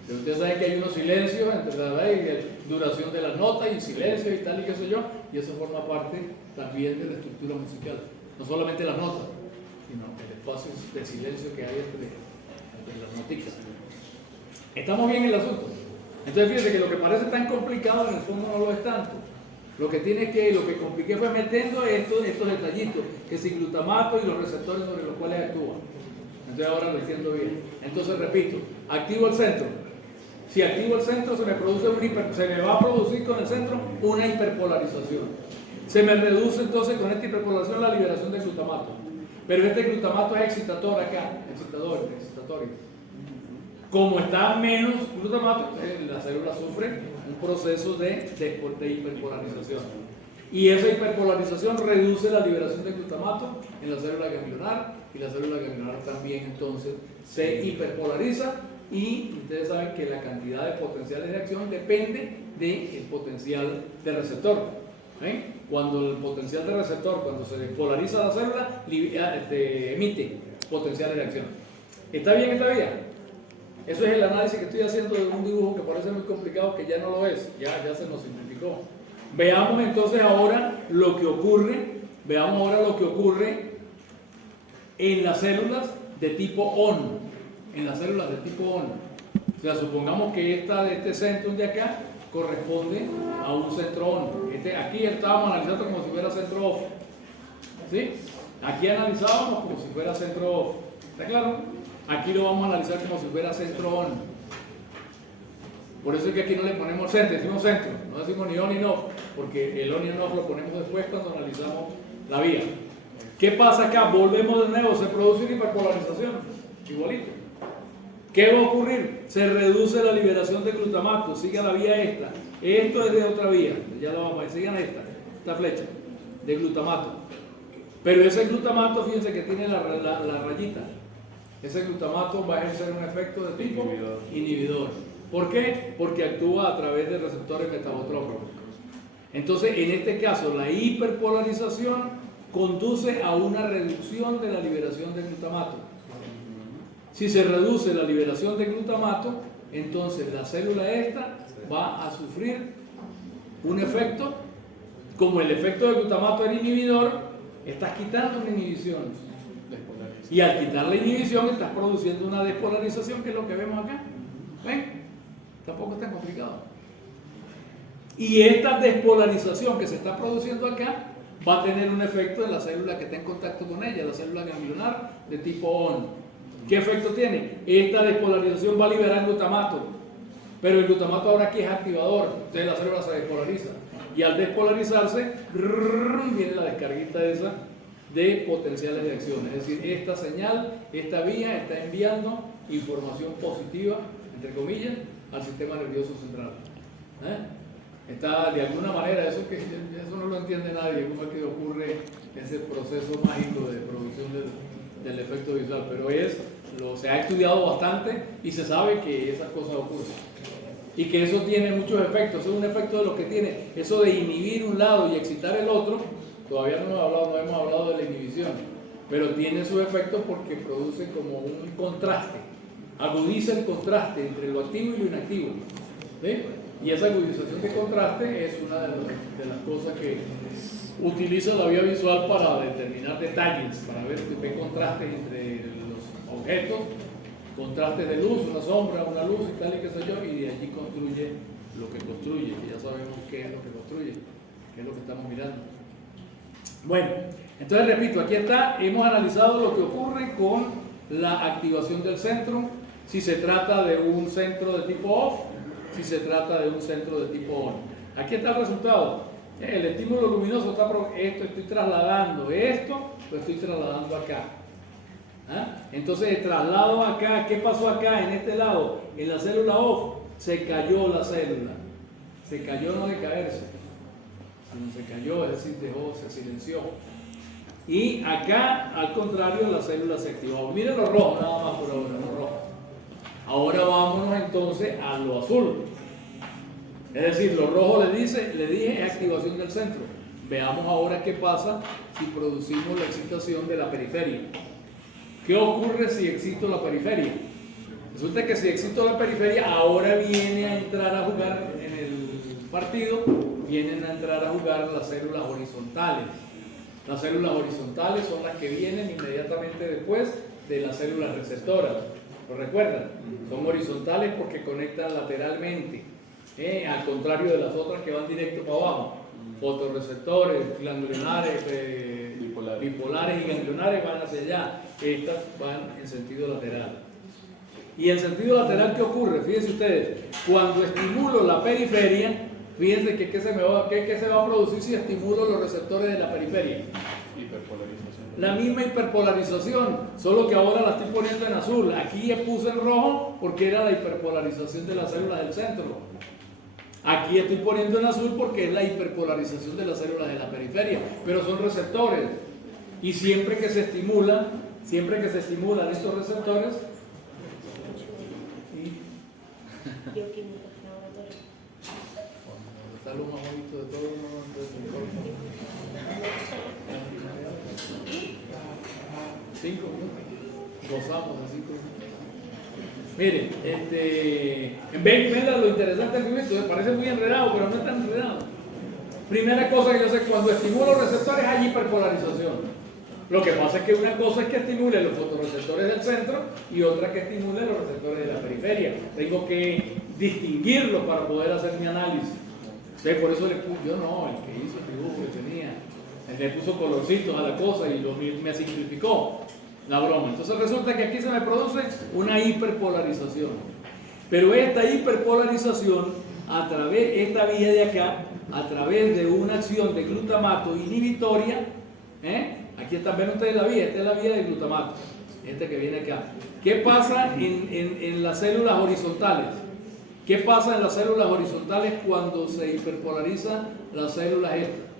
Pero ustedes saben que hay unos silencios entre la duración de las notas y silencio y tal y qué sé yo, y eso forma parte también de la estructura musical. No solamente las notas, sino el espacio de silencio que hay entre las noticas. Estamos bien en el asunto. Entonces fíjense que lo que parece tan complicado en el fondo no lo es tanto. Lo que compliqué fue metiendo estos detallitos, que si glutamato y los receptores sobre los cuales actúa. Entonces ahora lo entiendo bien. Entonces repito, activo el centro. Si activo el centro se me va a producir con el centro una hiperpolarización. Se me reduce entonces con esta hiperpolarización la liberación de glutamato. Pero este glutamato es excitador acá, excitatorio. Como está menos glutamato, la célula sufre un proceso de hiperpolarización. Y esa hiperpolarización reduce la liberación de glutamato en la célula ganglionar, y la célula ganglionar también entonces se hiperpolariza, y ustedes saben que la cantidad de potenciales de acción depende del potencial de receptor. Cuando el potencial de receptor, cuando se despolariza la célula, emite potenciales de acción. ¿Está bien esta vía? Eso es el análisis que estoy haciendo de un dibujo que parece muy complicado, que ya no lo es, ya se nos simplificó. Veamos entonces ahora lo que ocurre, en las células de tipo ON, O sea, supongamos que este centro de acá corresponde a un centro ON. Aquí estábamos analizando como si fuera centro OFF. ¿Sí? Aquí analizábamos como si fuera centro OFF. ¿Está claro? Aquí lo vamos a analizar como si fuera centro ON. Por eso es que aquí no le ponemos centro, decimos centro, no decimos ni ON ni OFF, porque el ON y el OFF lo ponemos después cuando analizamos la vía. ¿Qué pasa acá? Volvemos de nuevo, se produce una hiperpolarización, igualito. ¿Qué va a ocurrir? Se reduce la liberación de glutamato, sigue la vía esta. Esto es de otra vía, ya lo vamos a ver, sigan esta flecha de glutamato. Pero ese glutamato, fíjense que tiene la rayita. Ese glutamato va a ejercer un efecto de tipo inhibidor. ¿Por qué? Porque actúa a través de receptores metabotróficos. Entonces, en este caso, la hiperpolarización conduce a una reducción de la liberación de glutamato. Si se reduce la liberación de glutamato, entonces la célula esta va a sufrir un efecto, como el efecto del glutamato era inhibidor, estás quitando una inhibición. Y al quitar la inhibición estás produciendo una despolarización, que es lo que vemos acá. ¿Ven? Tampoco es tan complicado. Y esta despolarización que se está produciendo acá va a tener un efecto en la célula que está en contacto con ella, la célula ganglionar de tipo ON. ¿Qué efecto tiene? Esta despolarización va a liberar glutamato, pero el glutamato ahora aquí es activador, entonces la célula se despolariza. Y al despolarizarse, viene la descarguita esa de potenciales de acción. Es decir, esta señal, esta vía está enviando información positiva, entre comillas, al sistema nervioso central. Está de alguna manera, eso no lo entiende nadie, cómo es que ocurre ese proceso mágico de producción del efecto visual, pero se ha estudiado bastante y se sabe que esas cosas ocurren. Y que eso tiene muchos efectos, eso es un efecto de lo que tiene, eso de inhibir un lado y excitar el otro. Todavía no hemos hablado de la inhibición, pero tiene su efecto porque produce como un contraste, agudiza el contraste entre lo activo y lo inactivo. ¿Sí? Y esa agudización de contraste es una de las cosas que utiliza la vía visual para determinar detalles, para ver contrastes entre los objetos contrastes de luz, una sombra, una luz y tal y qué sé yo, y de allí construye lo que construye, que ya sabemos qué es lo que construye, qué es lo que estamos mirando. Bueno, entonces repito, aquí está, hemos analizado lo que ocurre con la activación del centro, si se trata de un centro de tipo off, si se trata de un centro de tipo on. Aquí está el resultado. El estímulo luminoso está, esto estoy trasladando, esto lo estoy trasladando acá. ¿Ah? Entonces el traslado acá, ¿qué pasó acá en este lado? En la célula off se cayó la célula. Se cayó no de caerse, sino se cayó, es decir, se silenció. Y acá, al contrario, la célula se activó. Miren lo rojo, nada más por ahora, lo rojo. Ahora vámonos entonces a lo azul. Es decir, lo rojo le dije es activación del centro. Veamos ahora qué pasa si producimos la excitación de la periferia. ¿Qué ocurre si excito la periferia? Resulta que si excito la periferia, ahora viene a entrar a jugar en el partido, vienen a entrar a jugar las células horizontales. Las células horizontales son las que vienen inmediatamente después de las células receptoras. ¿Lo recuerdan? Son horizontales porque conectan lateralmente, al contrario de las otras que van directo para abajo. Fotorreceptores, ganglionares, bipolares y ganglionares van hacia allá. Estas van en sentido lateral. Y en sentido lateral, ¿qué ocurre? Fíjense ustedes, cuando estimulo la periferia, fíjense que ¿qué se va a producir si estimulo los receptores de la periferia? Hiperpolarización. La misma hiperpolarización, solo que ahora la estoy poniendo en azul. Aquí puse en rojo porque era la hiperpolarización de las células del centro. Aquí estoy poniendo en azul porque es la hiperpolarización de las células de la periferia, pero son receptores. Y siempre que se estimulan estos receptores, Bioquímica, laboratorio. está lo más bonito de todo, ¿no? 5 minutos. Gozamos de 5 minutos. Miren, ven lo interesante del movimiento, parece muy enredado, pero no es tan enredado. Primera cosa que yo sé, cuando estimulo receptores hay hiperpolarización. Lo que pasa es que una cosa es que estimule los fotorreceptores del centro y otra que estimule los receptores de la periferia. Tengo que distinguirlos para poder hacer mi análisis. Entonces, por eso el que hizo el dibujo que tenía, le puso colorcitos a la cosa y me simplificó la broma. Entonces resulta que aquí se me produce una hiperpolarización. Pero esta hiperpolarización, esta vía de acá, a través de una acción de glutamato inhibitoria, aquí están, ven ustedes la vía, esta es la vía de glutamato, esta que viene acá. ¿Qué pasa en las células horizontales? ¿Qué pasa en las células horizontales cuando se hiperpolarizan las células estas?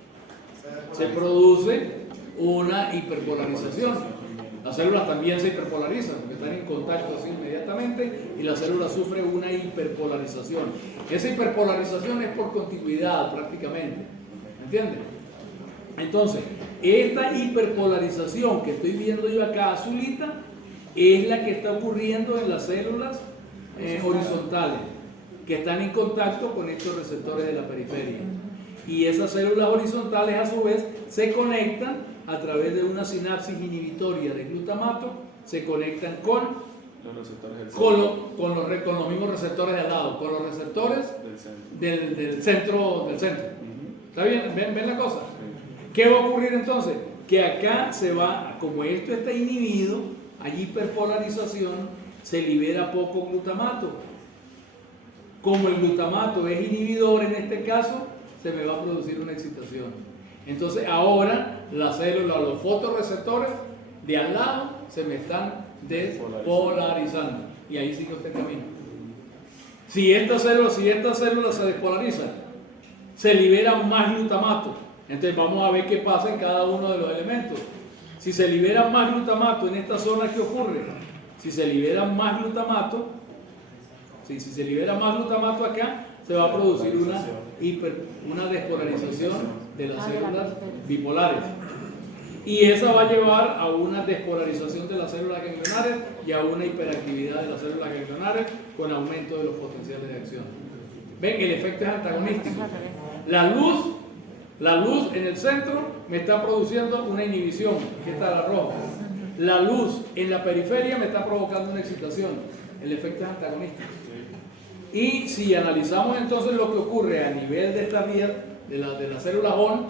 Se produce una hiperpolarización. Las células también se hiperpolarizan porque están en contacto así inmediatamente y la célula sufre una hiperpolarización. Esa hiperpolarización es por continuidad prácticamente. ¿Entienden? Entonces, esta hiperpolarización que estoy viendo yo acá azulita es la que está ocurriendo en las células horizontales que están en contacto con estos receptores de la periferia. Y esas células horizontales a su vez se conectan a través de una sinapsis inhibitoria de glutamato, se conectan con los receptores del centro. con los mismos receptores de al lado, con los receptores del centro. ¿Está bien? ¿Ven la cosa? ¿Qué va a ocurrir entonces? Que acá se va, como esto está inhibido, hay hiperpolarización, se libera poco glutamato. Como el glutamato es inhibidor en este caso, se me va a producir una excitación. Entonces ahora las células, los fotorreceptores de al lado se me están despolarizando. Y ahí sigue usted camino. Si esta célula se despolariza, se libera más glutamato. Entonces vamos a ver qué pasa en cada uno de los elementos. Si se libera más glutamato en esta zona, ¿qué ocurre? Si se libera más glutamato, si se libera más glutamato acá, se va a producir una despolarización de las células bipolares. Y esa va a llevar a una despolarización de las células ganglionares y a una hiperactividad de las células ganglionares con aumento de los potenciales de acción. ¿Ven? El efecto es antagonístico. La luz en el centro me está produciendo una inhibición, que está la roja. La luz en la periferia me está provocando una excitación, el efecto es antagonista. Y si analizamos entonces lo que ocurre a nivel de esta vía, de la célula ON,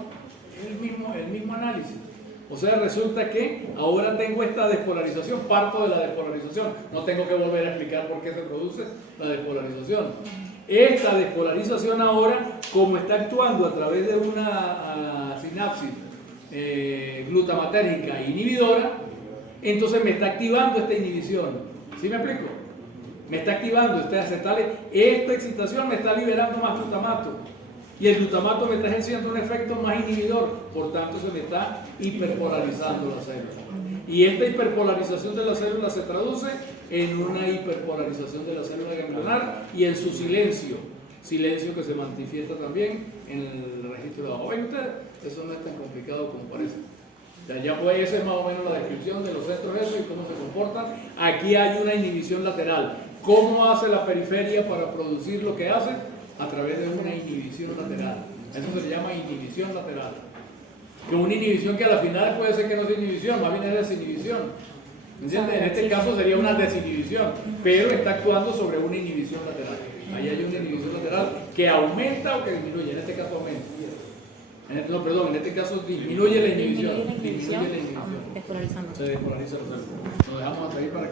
es el mismo análisis. O sea, resulta que ahora tengo esta despolarización, parto de la despolarización. No tengo que volver a explicar por qué se produce la despolarización. Esta despolarización ahora, como está actuando a través de una sinapsis glutamatérgica inhibidora, entonces me está activando esta inhibición. ¿Sí me explico? Me está activando esta excitación me está liberando más glutamato. Y el glutamato me está ejerciendo un efecto más inhibidor, por tanto se me está hiperpolarizando la célula. Y esta hiperpolarización de la célula se traduce en una hiperpolarización de la célula ganglionar y en su silencio que se manifiesta también en el registro de abajo. ¿Ven ustedes? Eso no es tan complicado como parece. O sea, ya pues esa es más o menos la descripción de los centros esos y cómo se comportan. Aquí hay una inhibición lateral. ¿Cómo hace la periferia para producir lo que hace? A través de una inhibición lateral. Eso se le llama inhibición lateral. Que una inhibición que a la final puede ser que no sea inhibición, más bien es desinhibición. ¿Entiendes? En este caso sería una desinhibición, pero está actuando sobre una inhibición lateral. Ahí hay una inhibición lateral que aumenta o que disminuye. En este caso aumenta. En este caso disminuye la inhibición. Disminuye la inhibición, despolarizando. Se despolariza el cerebro. Lo dejamos hasta ahí para que